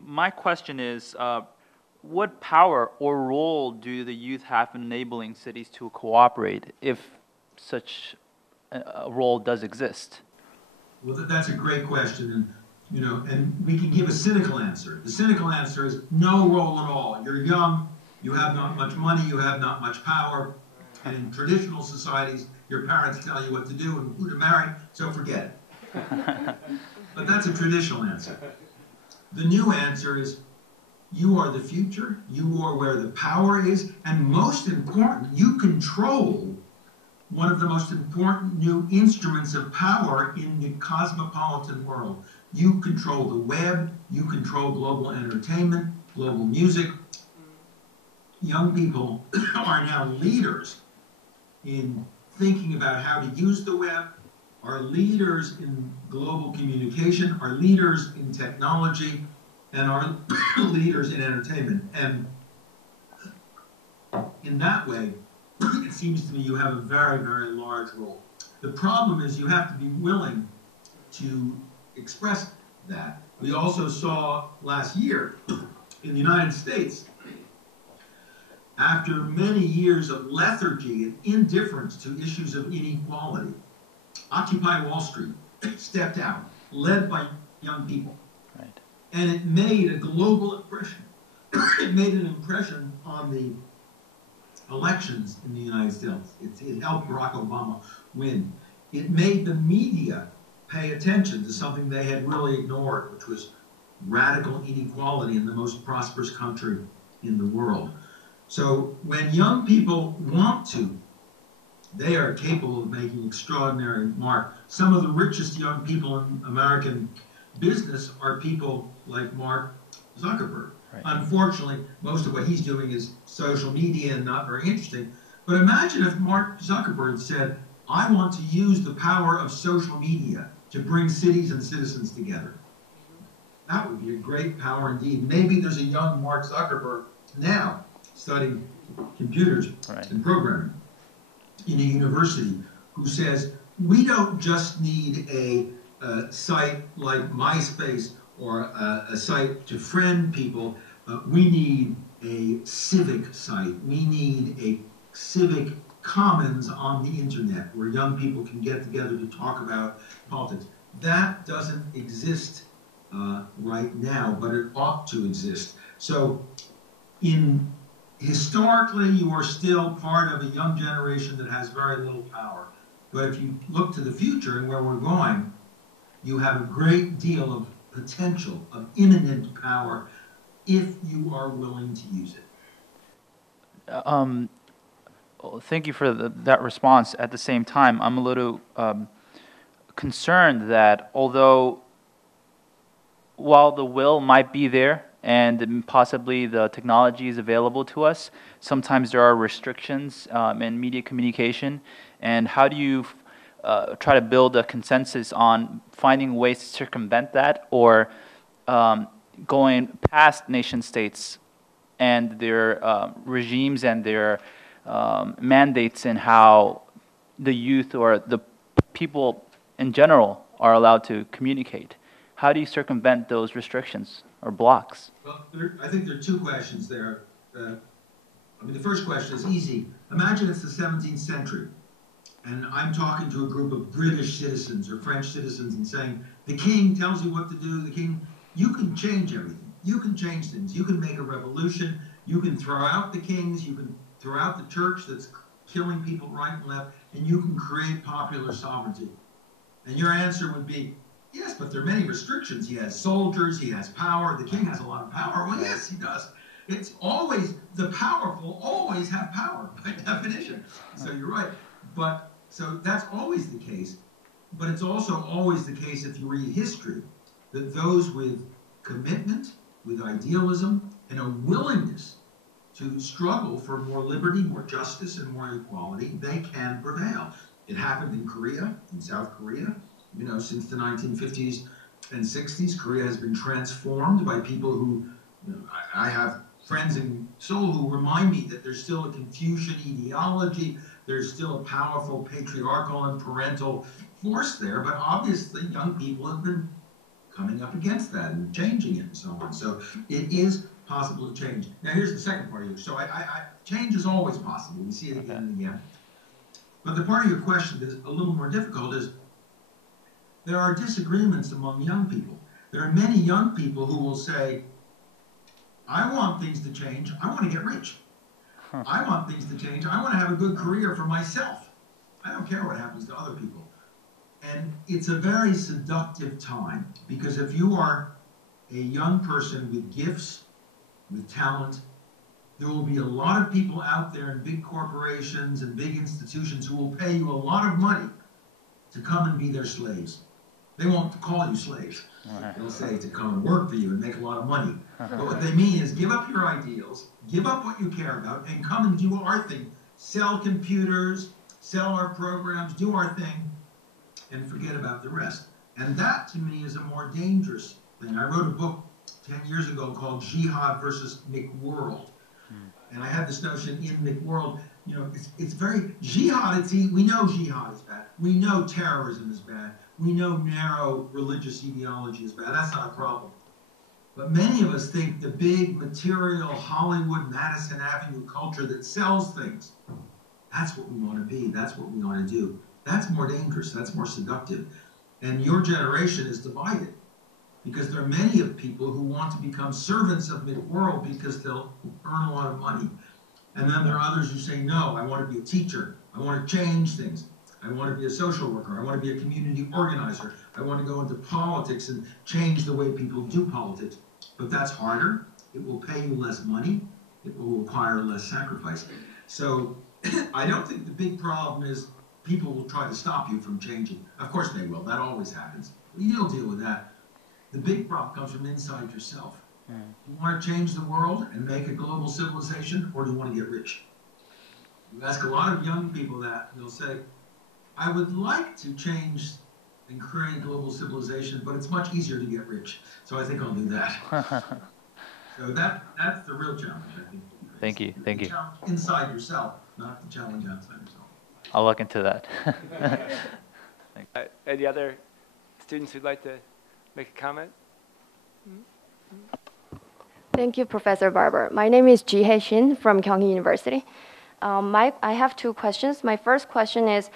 My question is, what power or role do the youth have in enabling cities to cooperate, if such a role does exist? Well, that's a great question, and we can give a cynical answer. The cynical answer is no role at all. You're young, you have not much money, you have not much power, and in traditional societies, your parents tell you what to do and who to marry, so forget it. But that's a traditional answer. The new answer is you are the future, you are where the power is, and most important, you control one of the most important new instruments of power in the cosmopolitan world. You control the web, you control global entertainment, global music. Young people are now leaders in thinking about how to use the web, are leaders in global communication, are leaders in technology, and are leaders in entertainment. And in that way, it seems to me you have a very, very large role. The problem is you have to be willing to express that. We also saw last year in the United States, after many years of lethargy and indifference to issues of inequality, Occupy Wall Street stepped out, led by young people. Right. And it made a global impression. It made an impression on the elections in the United States. It helped Barack Obama win. It made the media pay attention to something they had really ignored, which was radical inequality in the most prosperous country in the world. So when young people want to, they are capable of making extraordinary mark. Some of the richest young people in American business are people like Mark Zuckerberg. Right. Unfortunately, most of what he's doing is social media and not very interesting. But imagine if Mark Zuckerberg said, I want to use the power of social media to bring cities and citizens together. That would be a great power indeed. Maybe there's a young Mark Zuckerberg now studying computers and programming in a university who says, we don't just need a site like MySpace or a site to friend people. We need a civic site. We need a civic commons on the internet where young people can get together to talk about politics. That doesn't exist right now, but it ought to exist. So historically, you are still part of a young generation that has very little power. But if you look to the future and where we're going, you have a great deal of potential, of imminent power, if you are willing to use it. Well, thank you for that response. At the same time, I'm a little concerned that while the will might be there and possibly the technology is available to us, sometimes there are restrictions in media communication. And how do you try to build a consensus on finding ways to circumvent that, or going past nation states and their regimes and their mandates in how the youth or the people in general are allowed to communicate? How do you circumvent those restrictions or blocks? Well, I think there are two questions there. The first question is easy. Imagine it's the 17th century, and I'm talking to a group of British citizens or French citizens and saying, the king tells you what to do, you can change everything. You can change things. You can make a revolution. You can throw out the kings. You can throw out the church that's killing people right and left, and you can create popular sovereignty. And your answer would be, yes, but there are many restrictions. He has soldiers, he has power, the king has a lot of power. Well, yes, he does. It's always, the powerful always have power by definition. So you're right. But, so that's always the case. But it's also always the case, if you read history, that those with commitment, with idealism, and a willingness to struggle for more liberty, more justice, and more equality, they can prevail. It happened in Korea, in South Korea. You know, since the 1950s and 60s, Korea has been transformed by people who, I have friends in Seoul who remind me that there's still a Confucian ideology, there's still a powerful patriarchal and parental force there, but obviously young people have been coming up against that and changing it and so on. So it is possible to change. Now here's the second part of your, so change is always possible. We see it again and again. But the part of your question that's a little more difficult is, there are disagreements among young people. There are many young people who will say, I want things to change, I want to get rich. I want things to change, I want to have a good career for myself. I don't care what happens to other people. And it's a very seductive time, because if you are a young person with gifts, with talent, there will be a lot of people out there in big corporations and big institutions who will pay you a lot of money to come and be their slaves. They won't call you slaves. They'll say to come and work for you and make a lot of money. But what they mean is give up your ideals, give up what you care about, and come and do our thing. Sell computers, sell our programs, do our thing, and forget about the rest. And that, to me, is a more dangerous thing. I wrote a book 10 years ago called Jihad versus McWorld. And I had this notion in McWorld, you know, it's very, jihad, we know jihad is bad. We know terrorism is bad. We know narrow religious ideology is bad. That's not a problem. But many of us think the big material Hollywood, Madison Avenue culture that sells things, that's what we want to be. That's what we want to do. That's more dangerous. That's more seductive. And your generation is divided, because there are many of people who want to become servants of McWorld because they'll earn a lot of money. And then there are others who say, no, I want to be a teacher. I want to change things. I want to be a social worker. I want to be a community organizer. I want to go into politics and change the way people do politics. But that's harder. It will pay you less money. It will require less sacrifice. So I don't think the big problem is people will try to stop you from changing. Of course they will. That always happens. You'll deal with that. The big problem comes from inside yourself. Do you want to change the world and make a global civilization, or do you want to get rich? You ask a lot of young people that, and they'll say, I would like to change and create a global civilization, but it's much easier to get rich. So I think I'll do that. So that's the real challenge, I think. Thank you. Thank you. Challenge inside yourself, not the challenge outside yourself. I'll look into that. Any other students who'd like to make a comment? Thank you, Professor Barber. My name is Ji Hae Shin from Kyunghee University. I have two questions. My first question is,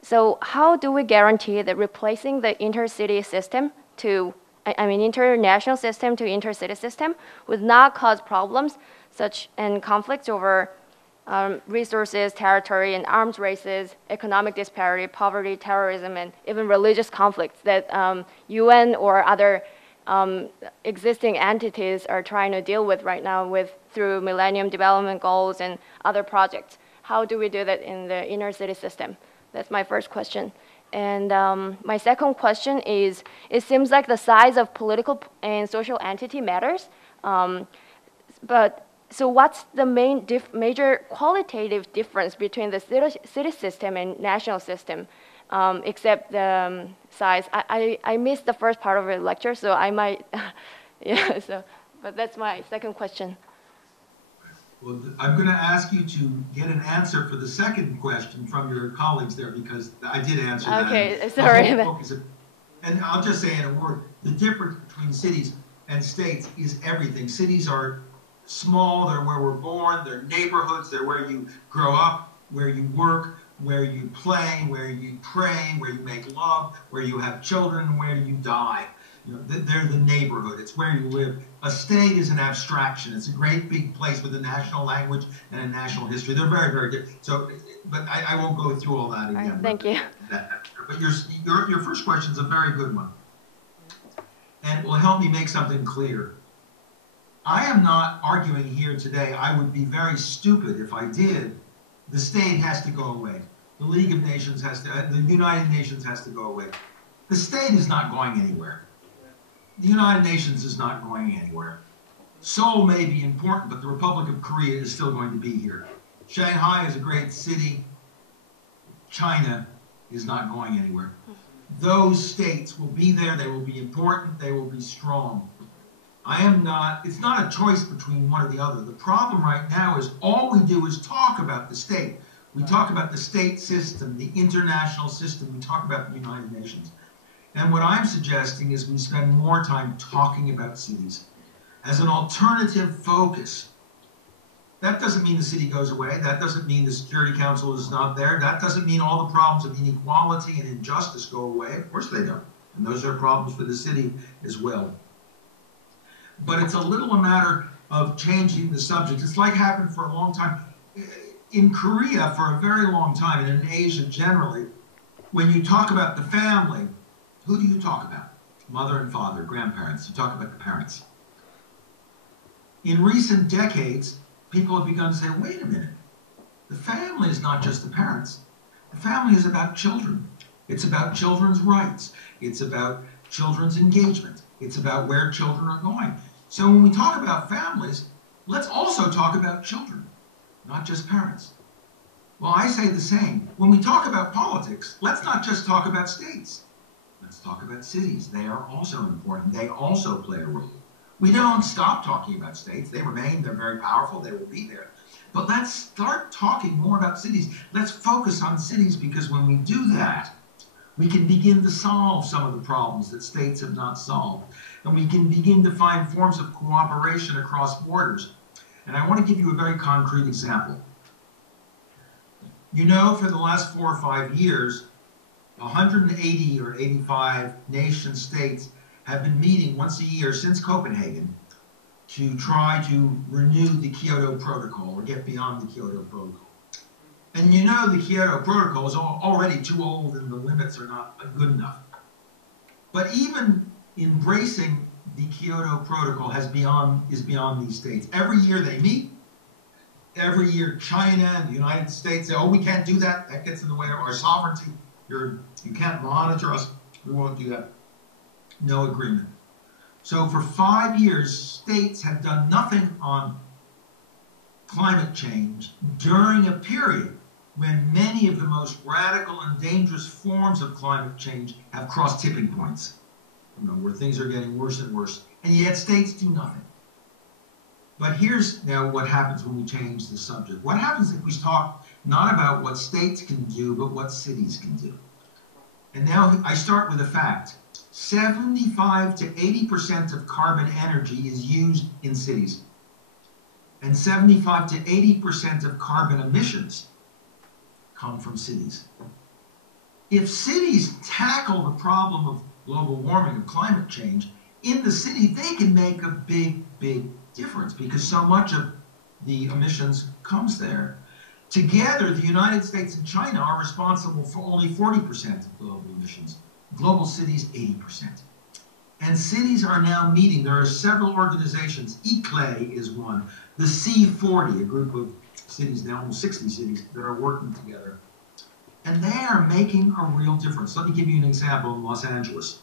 so how do we guarantee that replacing the intercity system to, international system to intercity system would not cause problems and conflicts over resources, territory, and arms races, economic disparity, poverty, terrorism, and even religious conflicts that UN or other existing entities are trying to deal with right now through Millennium Development Goals and other projects. How do we do that in the inner city system? That's my first question. And my second question is, it seems like the size of political and social entity matters, so what's the major qualitative difference between the city system and national system, except the size? I missed the first part of the lecture, so I might, but that's my second question. Well, I'm going to ask you to get an answer for the second question from your colleagues there, because I did answer that. Okay, sorry. And I'll just say in a word, the difference between cities and states is everything. Cities are small, they're where we're born, they're neighborhoods, they're where you grow up, where you work, where you play, where you pray, where you make love, where you have children, where you die. You know, they're the neighborhood, it's where you live. A state is an abstraction. It's a great big place with a national language and a national history. They're very, very different. So, but I won't go through all that again. All right, thank you. But your first question is a very good one. And it will help me make something clear. I am not arguing here today. I would be very stupid if I did. The state has to go away. The League of Nations has to, the United Nations has to go away. The state is not going anywhere. The United Nations is not going anywhere. Seoul may be important, but the Republic of Korea is still going to be here. Shanghai is a great city. China is not going anywhere. Those states will be there, they will be important, they will be strong. It's not a choice between one or the other. The problem right now is all we do is talk about the state. We talk about the state system, the international system, we talk about the United Nations. And what I'm suggesting is we spend more time talking about cities as an alternative focus. That doesn't mean the city goes away. That doesn't mean the Security Council is not there. That doesn't mean all the problems of inequality and injustice go away. Of course they don't. And those are problems for the city as well. But it's a little a matter of changing the subject. It's like happened for a long time. In Korea, for a very long time, and in Asia generally, when you talk about the family, who do you talk about? Mother and father, grandparents. You talk about the parents. In recent decades, people have begun to say, wait a minute. The family is not just the parents. The family is about children. It's about children's rights. It's about children's engagement. It's about where children are going. So when we talk about families, let's also talk about children, not just parents. Well, I say the same. When we talk about politics, let's not just talk about states. Let's talk about cities. They are also important. They also play a role. We don't stop talking about states. They remain. They're very powerful. They will be there. But let's start talking more about cities. Let's focus on cities, because when we do that, we can begin to solve some of the problems that states have not solved. And we can begin to find forms of cooperation across borders. And I want to give you a very concrete example. You know, for the last 4 or 5 years, 180 or 85 nation states have been meeting once a year since Copenhagen to try to renew the Kyoto Protocol or get beyond the Kyoto Protocol. And you know the Kyoto Protocol is already too old and the limits are not good enough. But even embracing the Kyoto Protocol is beyond these states. Every year they meet. Every year China and the United States say, oh, we can't do that. That gets in the way of our sovereignty. You can't monitor us. We won't do that. No agreement. So for 5 years, states have done nothing on climate change during a period when many of the most radical and dangerous forms of climate change have crossed tipping points, where things are getting worse and worse, and yet states do nothing. But here's now what happens when we change the subject. What happens if we talk not about what states can do, but what cities can do? And now I start with a fact. 75 to 80% of carbon energy is used in cities. And 75 to 80% of carbon emissions come from cities. If cities tackle the problem of global warming and climate change in the city, they can make a big, big difference because so much of the emissions comes there. Together, the United States and China are responsible for only 40% of global emissions. Global cities, 80%. And cities are now meeting. There are several organizations. ICLE is one. The C40, a group of cities, now almost 60 cities, that are working together. And they are making a real difference. Let me give you an example in Los Angeles.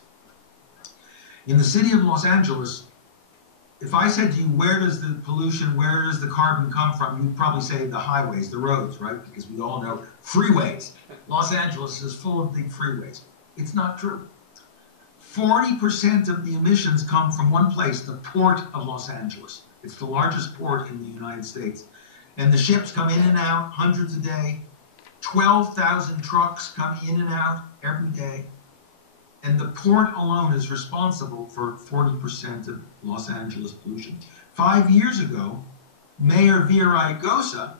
In the city of Los Angeles, if I said to you, where does the pollution, where does the carbon come from, you'd probably say the highways, the roads, right? Because we all know freeways. Los Angeles is full of big freeways. It's not true. 40% of the emissions come from one place, the Port of Los Angeles. It's the largest port in the United States. And the ships come in and out, hundreds a day. 12,000 trucks come in and out every day. And the port alone is responsible for 40% of Los Angeles pollution. 5 years ago, Mayor Villaraigosa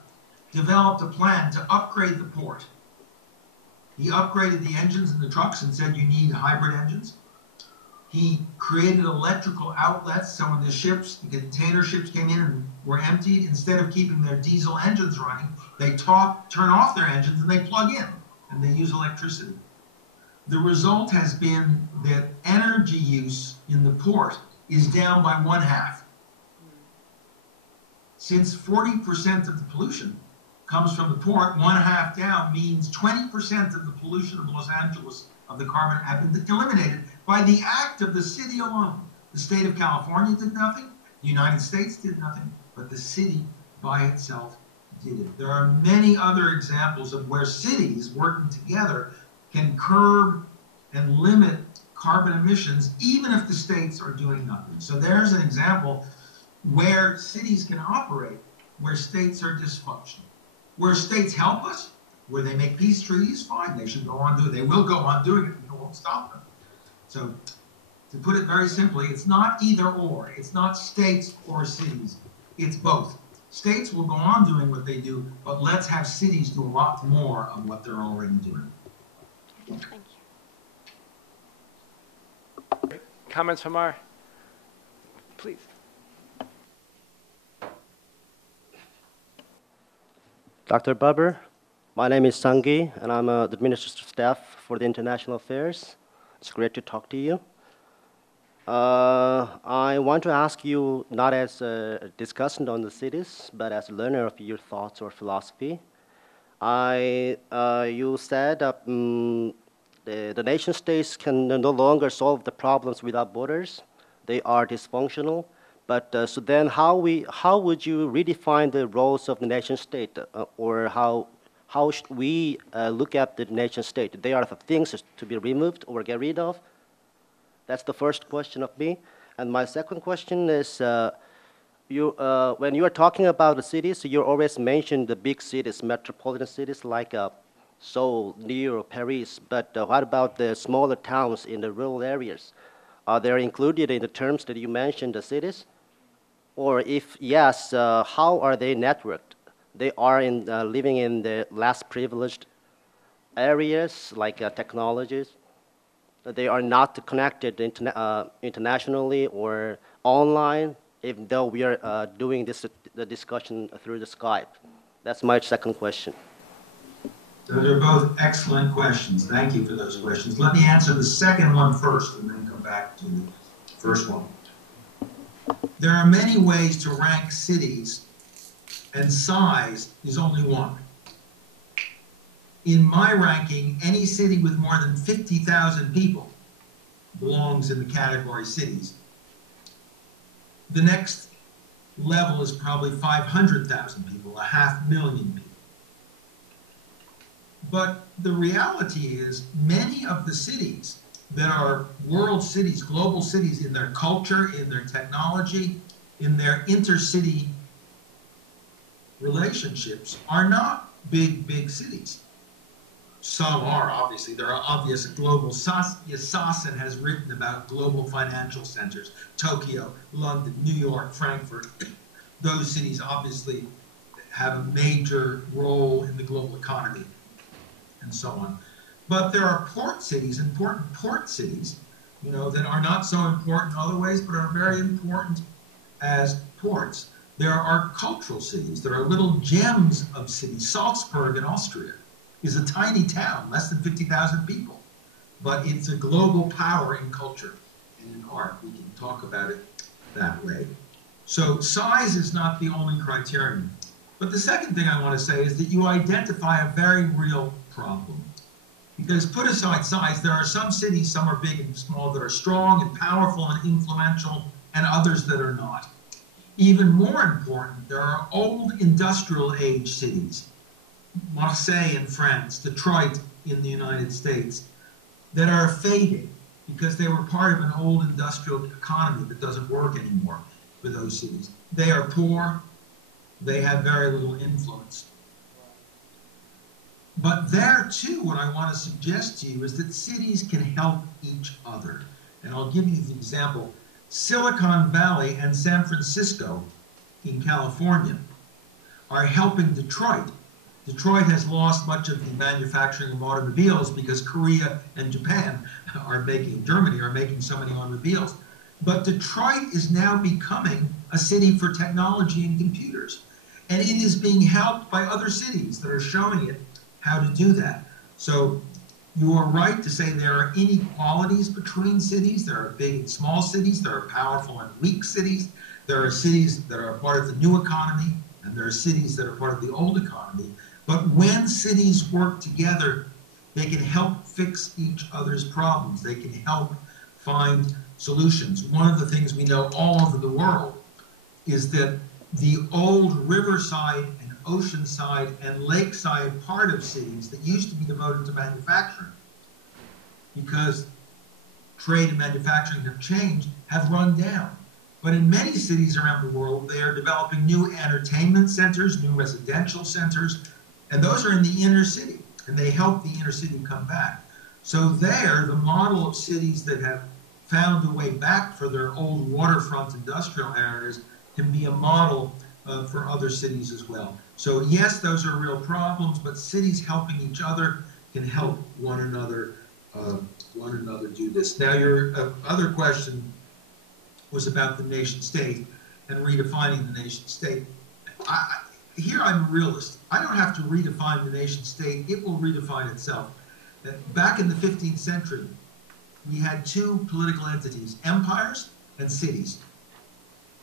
developed a plan to upgrade the port. He upgraded the engines in the trucks and said you need hybrid engines. He created electrical outlets, so when the ships, the container ships came in and were emptied, instead of keeping their diesel engines running, they turn off their engines and they plug in, and they use electricity. The result has been that energy use in the port is down by 1/2. Since 40% of the pollution comes from the port, 1/2 down means 20% of the pollution of Los Angeles, of the carbon, have been eliminated by the act of the city alone. The state of California did nothing, the United States did nothing, but the city by itself did it. There are many other examples of where cities working together can curb and limit carbon emissions, even if the states are doing nothing. So there's an example where cities can operate, where states are dysfunctional. Where states help us, where they make peace treaties, fine, they should go on doing it. They will go on doing it, and it won't stop them. So, to put it very simply, it's not either or. It's not states or cities. It's both. States will go on doing what they do, but let's have cities do a lot more of what they're already doing. Thank you. Comments from our, please. Dr. Babar, my name is Sangi, and I'm the administrative staff for the International Affairs. It's great to talk to you. I want to ask you, not as a discussant on the cities, but as a learner of your thoughts or philosophy. You said the nation states can no longer solve the problems without borders. They are dysfunctional. But so then how would you redefine the roles of the nation state, or how should we look at the nation state? They are the things to be removed or get rid of? That's the first question of me. And my second question is, when you are talking about the cities, you always mention the big cities, metropolitan cities like Seoul, New York, Paris. But what about the smaller towns in the rural areas? Are they included in the terms that you mentioned, the cities? Or if yes, how are they networked? They are living in the less privileged areas, like technologies. They are not connected internationally or online, even though we are doing the discussion through the Skype. That's my second question. Those are both excellent questions. Thank you for those questions. Let me answer the second one first and then come back to the first one. There are many ways to rank cities, and size is only one. In my ranking, any city with more than 50,000 people belongs in the category cities. The next level is probably 500,000 people, 500,000 people. But the reality is, many of the cities that are world cities, global cities, in their culture, in their technology, in their intercity relationships, are not big cities. Some are, obviously. There are obvious global. Sasson has written about global financial centers, Tokyo, London, New York, Frankfurt. those cities obviously have a major role in the global economy and so on. But there are port cities, important port cities, you know, that are not so important in other ways, but are very important as ports. There are cultural cities. There are little gems of cities. Salzburg in Austria is a tiny town, less than 50,000 people, but it's a global power in culture and in art. We can talk about it that way. So size is not the only criterion. But the second thing I want to say is that you identify a very real problem. Because put aside size, there are some cities, some are big and small, that are strong and powerful and influential, and others that are not. Even more important, there are old industrial age cities, Marseille in France, Detroit in the United States, that are fading because they were part of an old industrial economy that doesn't work anymore for those cities. They are poor, they have very little influence. But there too, what I want to suggest to you is that cities can help each other. And I'll give you the example. Silicon Valley and San Francisco in California are helping Detroit. Detroit has lost much of the manufacturing of automobiles because Korea and Japan Germany are making so many automobiles. But Detroit is now becoming a city for technology and computers. And it is being helped by other cities that are showing it how to do that. So you are right to say there are inequalities between cities. There are big and small cities. There are powerful and weak cities. There are cities that are part of the new economy, and there are cities that are part of the old economy. But when cities work together, they can help fix each other's problems. They can help find solutions. One of the things we know all over the world is that the old riverside and oceanside and lakeside part of cities that used to be devoted to manufacturing, because trade and manufacturing have changed, have run down. But in many cities around the world, they are developing new entertainment centers, new residential centers, and those are in the inner city, and they help the inner city come back. So there, the model of cities that have found a way back for their old waterfront industrial areas can be a model for other cities as well. So yes, those are real problems, but cities helping each other can help one another do this. Now, your other question was about the nation state and redefining the nation state. Here I'm a realist. I don't have to redefine the nation state. It will redefine itself. Back in the 15th century, we had two political entities, empires and cities.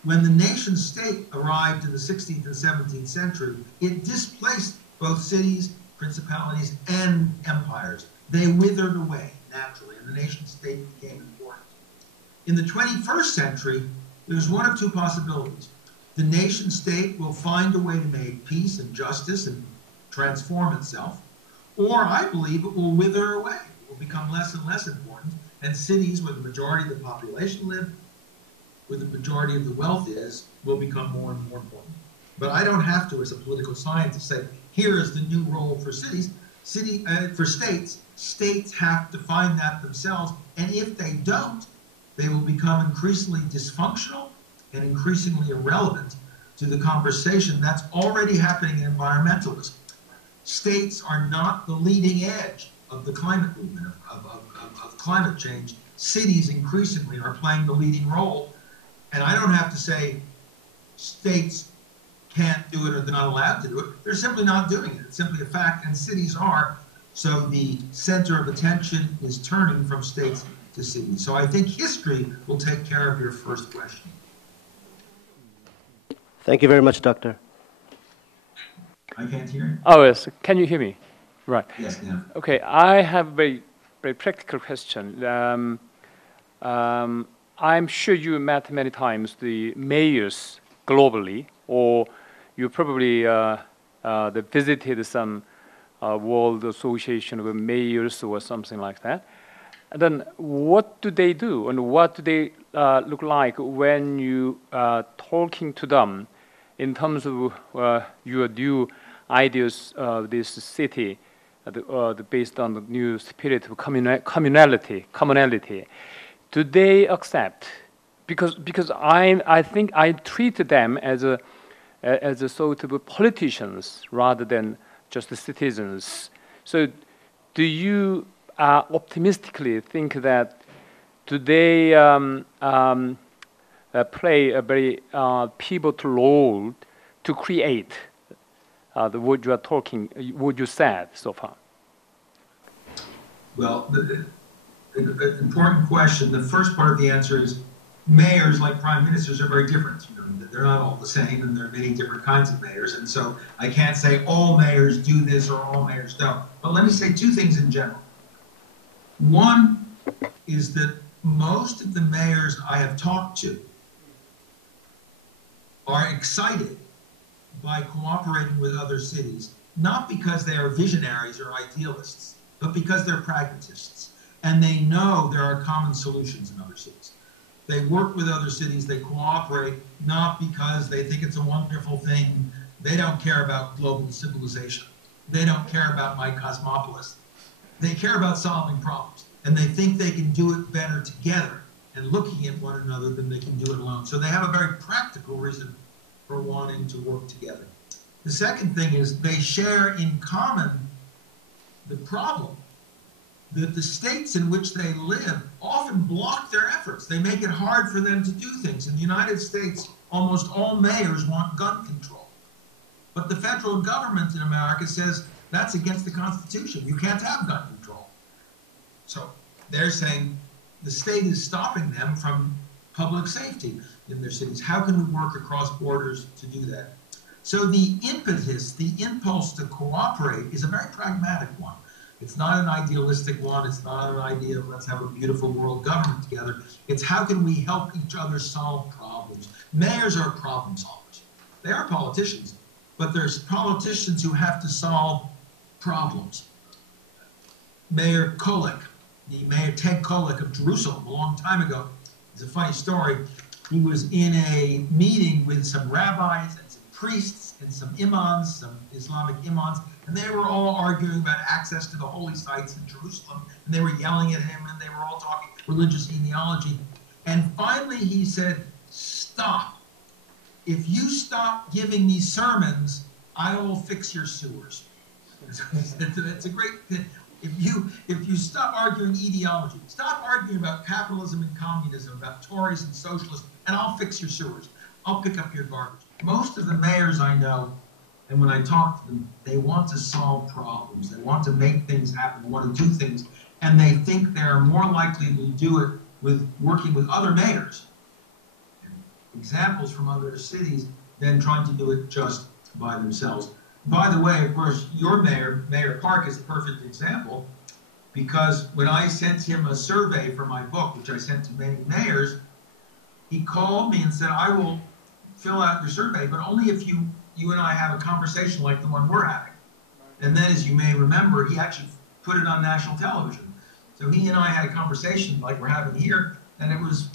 When the nation state arrived in the 16th and 17th century, it displaced both cities, principalities, and empires. They withered away naturally, and the nation state became important. In the 21st century, there's one of two possibilities. The nation state will find a way to make peace and justice and transform itself, or I believe it will wither away. It will become less and less important, and cities where the majority of the population live, where the majority of the wealth is, will become more and more important. But I don't have to, as a political scientist, say, here is the new role for cities. For states. States have to find that themselves, and if they don't, they will become increasingly dysfunctional and increasingly irrelevant to the conversation that's already happening in environmentalism. States are not the leading edge of the climate movement, of climate change. Cities increasingly are playing the leading role, and I don't have to say states can't do it or they're not allowed to do it. They're simply not doing it. It's simply a fact, and cities are. So the center of attention is turning from states to cities. So I think history will take care of your first question. Thank you very much, Doctor. I can't hear you. Oh, yes. Can you hear me? Right. Yes, ma'am. Okay, I have a very practical question. I'm sure you met many times the mayors globally, or you probably visited some World Association of Mayors or something like that. And then what do they do, and what do they look like when you are talking to them in terms of your new ideas of this city based on the new spirit of communality? Do they accept? Because I think I treat them as as a sort of politicians rather than just the citizens. So do you optimistically think that they play a very pivotal role to create the what you are talking, what you said so far? Well, the important question. The first part of the answer is mayors, like prime ministers, are very different. You know, they're not all the same, and there are many different kinds of mayors. And so I can't say all mayors do this or all mayors don't. But let me say two things in general. One is that most of the mayors I have talked to are excited by cooperating with other cities, not because they are visionaries or idealists, but because they're pragmatists. And they know there are common solutions in other cities. They work with other cities, they cooperate, not because they think it's a wonderful thing. They don't care about global civilization. They don't care about my cosmopolis. They care about solving problems. And they think they can do it better together and looking at one another than they can do it alone. So they have a very practical reason for wanting to work together. The second thing is they share in common the problem that the states in which they live often block their efforts. They make it hard for them to do things. In the United States, almost all mayors want gun control. But the federal government in America says that's against the Constitution. You can't have gun control. So they're saying the state is stopping them from public safety in their cities. How can we work across borders to do that? So the impetus, the impulse to cooperate is a very pragmatic one. It's not an idealistic one. It's not an idea of let's have a beautiful world government together. It's how can we help each other solve problems. Mayors are problem solvers. They are politicians, but there's politicians who have to solve problems. Mayor Kolick, the Mayor Ted Kolick of Jerusalem a long time ago, it's a funny story. He was in a meeting with some rabbis and some priests and some imams, some Islamic imams, and they were all arguing about access to the holy sites in Jerusalem, and they were yelling at him, and they were all talking religious ideology. And finally he said, stop. If you stop giving me sermons, I will fix your sewers. It's a great thing. If you stop arguing ideology, stop arguing about capitalism and communism, about Tories and socialists, and I'll fix your sewers. I'll pick up your garbage. Most of the mayors I know, and when I talk to them, they want to solve problems. They want to make things happen, want to do things, and they think they're more likely to do it with working with other mayors, examples from other cities, than trying to do it just by themselves. By the way, of course, your mayor, Mayor Park, is a perfect example, because when I sent him a survey for my book, which I sent to many mayors, he called me and said, I will fill out your survey, but only if you and I have a conversation like the one we're having. And then, as you may remember, he actually put it on national television. So he and I had a conversation like we're having here, and it was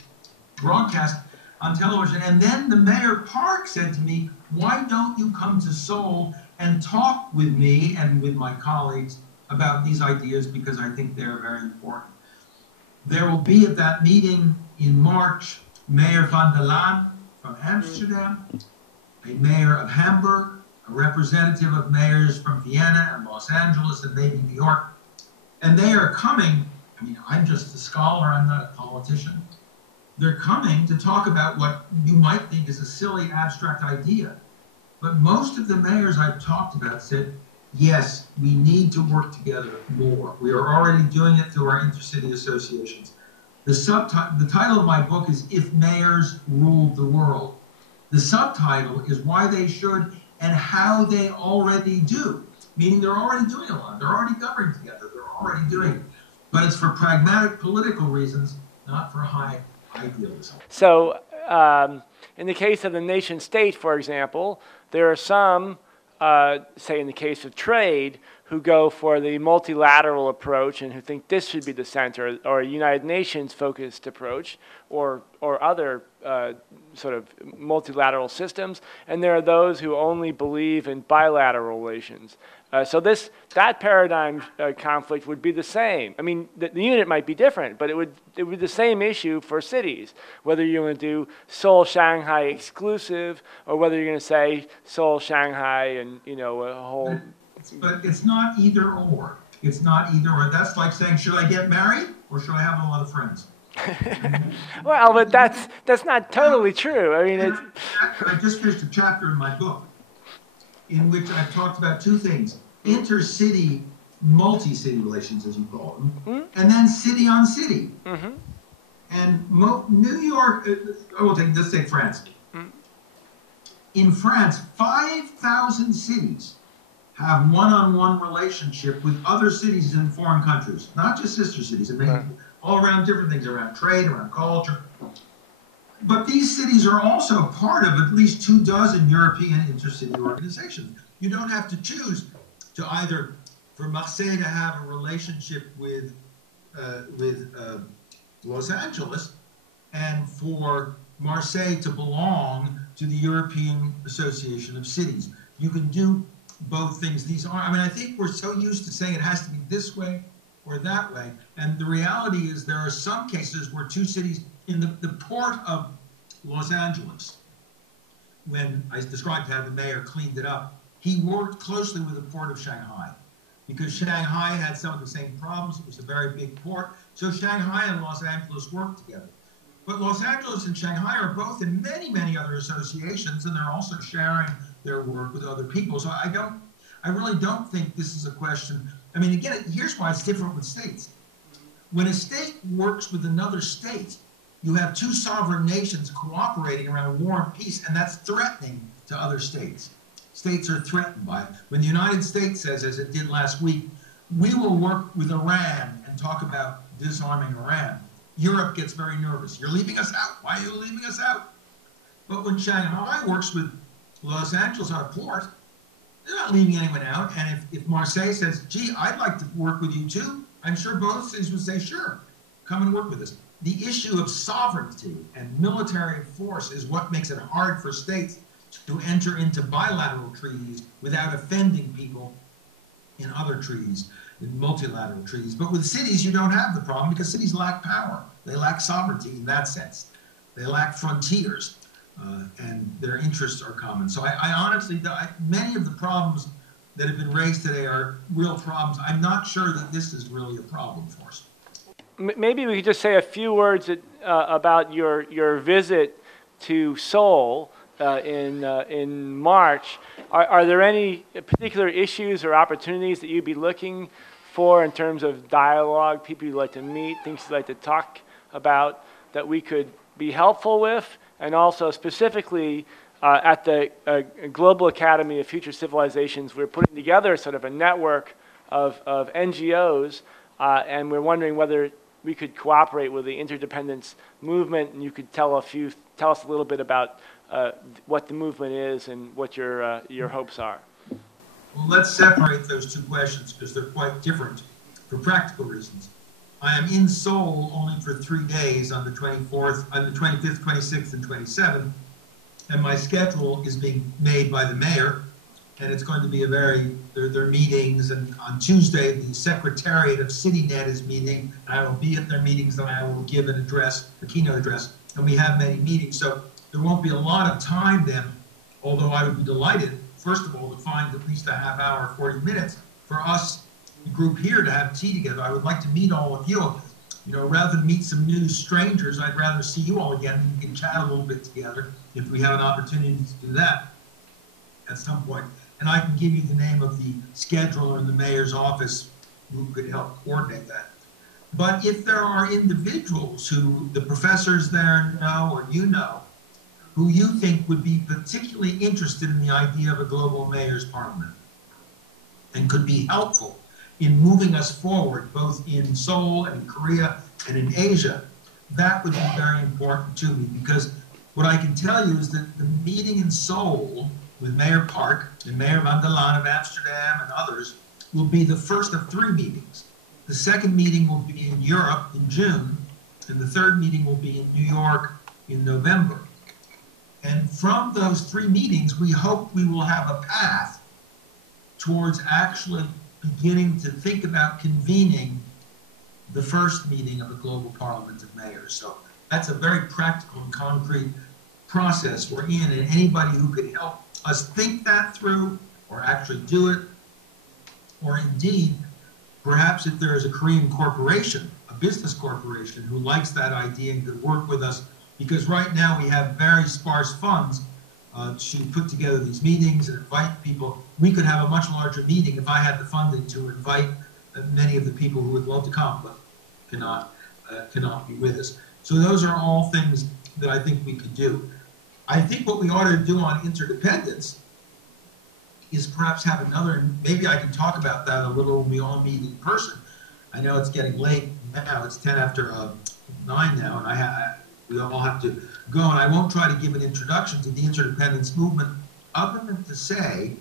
broadcast on television. And then the Mayor Park said to me, why don't you come to Seoul and talk with me and with my colleagues about these ideas, because I think they're very important. There will be at that meeting in March Mayor van der Laan from Amsterdam, a mayor of Hamburg, a representative of mayors from Vienna and Los Angeles and maybe New York. And they are coming, I mean, I'm just a scholar, I'm not a politician. They're coming to talk about what you might think is a silly abstract idea. But most of the mayors I've talked about said, yes, we need to work together more. We are already doing it through our intercity associations. The title of my book is If Mayors Ruled the World. The subtitle is Why They Should and How They Already Do, meaning they're already doing a lot. They're already governing together. They're already doing it. But it's for pragmatic political reasons, not for high idealism. So in the case of the nation state, for example, there are some, say in the case of trade, who go for the multilateral approach and who think this should be the center, or a United Nations focused approach, or other sort of multilateral systems. And there are those who only believe in bilateral relations. So that paradigm conflict would be the same. I mean, the unit might be different, but it would be the same issue for cities, whether you're going to do Seoul, Shanghai exclusive, or whether you're going to say Seoul, Shanghai, and a whole. But it's not either or. It's not either or. That's like saying, should I get married or should I have a lot of friends? Well, but that's not totally true. I mean, I just finished a chapter in my book in which I've talked about two things: intercity, multi-city relations, as you call them, and then city on city. And New York, let's take France. In France, 5,000 cities have one-on-one relationship with other cities in foreign countries, not just sister cities. I mean, all around different things, around trade, around culture. But these cities are also part of at least 24 European intercity organizations. You don't have to choose to either, for Marseille to have a relationship with Los Angeles, and for Marseille to belong to the European Association of Cities. You can do both things. I think we're so used to saying it has to be this way or that way, and the reality is there are some cases where two cities, in the port of Los Angeles, when I described how the mayor cleaned it up, he worked closely with the port of Shanghai, because Shanghai had some of the same problems. It was a very big port, so Shanghai and Los Angeles worked together. But Los Angeles and Shanghai are both in many, many other associations, and they're also sharing their work with other people. So I really don't think this is a question. I mean, again, here's why it's different with states. When a state works with another state, you have two sovereign nations cooperating around war and peace, and that's threatening to other states. States are threatened by it. When the United States says, as it did last week, we will work with Iran and talk about disarming Iran, Europe gets very nervous. You're leaving us out. Why are you leaving us out? But when Shanghai works with Los Angeles on a port, they're not leaving anyone out. And if Marseille says, gee, I'd like to work with you too, I'm sure both cities would say, sure, come and work with us. The issue of sovereignty and military force is what makes it hard for states to enter into bilateral treaties without offending people in other treaties, in multilateral treaties. But with cities, you don't have the problem because cities lack power. They lack sovereignty in that sense. They lack frontiers, and their interests are common. So I honestly, many of the problems that have been raised today are real problems. I'm not sure that this is really a problem for us. Maybe we could just say a few words about your visit to Seoul in March. Are there any particular issues or opportunities that you'd be looking for in terms of dialogue, people you'd like to meet, things you'd like to talk about that we could be helpful with? And also specifically at the Global Academy of Future Civilizations, we're putting together sort of a network of NGOs, and we're wondering whether we could cooperate with the interdependence movement, and you could tell us a little bit about what the movement is and what your hopes are. Well, let's separate those two questions because they're quite different for practical reasons. I am in Seoul only for 3 days on the 24th, on the 25th, 26th, and 27th, and my schedule is being made by the mayor, and it's going to be there are meetings, and on Tuesday, the Secretariat of CityNet is meeting, and I will be at their meetings, and I will give an address, a keynote address, and we have many meetings, so there won't be a lot of time then, although I would be delighted, first of all, to find at least a half hour, 40 minutes for us, the group here, to have tea together. I would like to meet all of you. You know, rather than meet some new strangers, I'd rather see you all again and we can chat a little bit together if we have an opportunity to do that at some point. And I can give you the name of the scheduler in the mayor's office who could help coordinate that. But if there are individuals who the professors there know or you know, who you think would be particularly interested in the idea of a global mayor's parliament and could be helpful in moving us forward, both in Seoul and in Korea and in Asia, that would be very important to me, because what I can tell you is that the meeting in Seoul with Mayor Park and Mayor van der Laan of Amsterdam and others will be the first of 3 meetings. The second meeting will be in Europe in June, and the third meeting will be in New York in November. And from those 3 meetings, we hope we will have a path towards actually beginning to think about convening the first meeting of the Global Parliament of Mayors. So that's a very practical and concrete process we're in, and anybody who could help us think that through or actually do it, or indeed, perhaps if there is a Korean corporation, a business corporation who likes that idea and could work with us, because right now we have very sparse funds to put together these meetings and invite people. We could have a much larger meeting if I had the funding to invite many of the people who would love to come, but cannot be with us. So those are all things that I think we could do. I think what we ought to do on interdependence is perhaps have another, and maybe I can talk about that a little when we all meet in person. I know it's getting late now, it's 10 after 9 now, and we all have to go, and I won't try to give an introduction to the interdependence movement other than to say,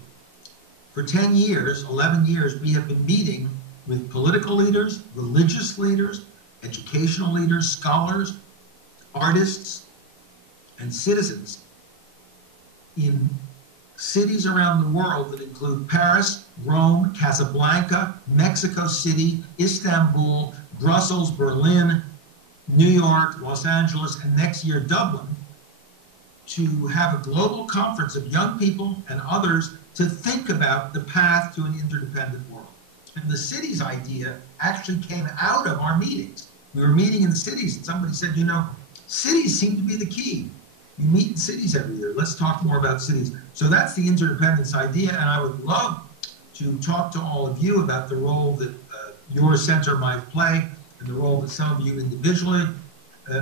for 10 years, 11 years, we have been meeting with political leaders, religious leaders, educational leaders, scholars, artists, and citizens in cities around the world that include Paris, Rome, Casablanca, Mexico City, Istanbul, Brussels, Berlin, New York, Los Angeles, and next year Dublin, to have a global conference of young people and others to think about the path to an interdependent world. And the cities idea actually came out of our meetings. We were meeting in cities, and somebody said, you know, cities seem to be the key. You meet in cities every year. Let's talk more about cities. So that's the interdependence idea, and I would love to talk to all of you about the role that your center might play and the role that some of you individually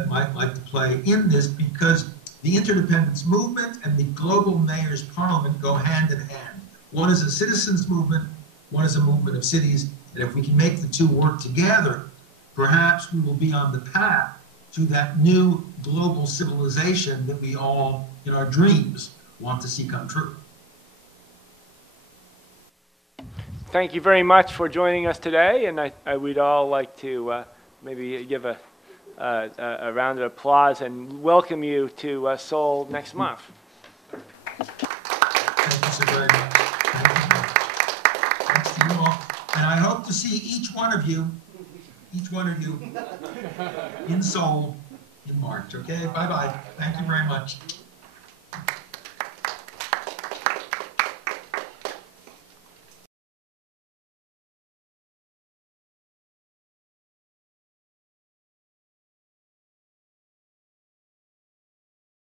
might like to play in this, because the interdependence movement and the Global Mayors Parliament go hand in hand. One is a citizens movement, one is a movement of cities, and if we can make the two work together, perhaps we will be on the path to that new global civilization that we all, in our dreams, want to see come true. Thank you very much for joining us today, and I would all like to maybe give a round of applause and welcome you to Seoul next month. Thank you so very much. Thanks to you all, and I hope to see each one of you in Seoul in March. Okay, bye-bye. Thank you very much.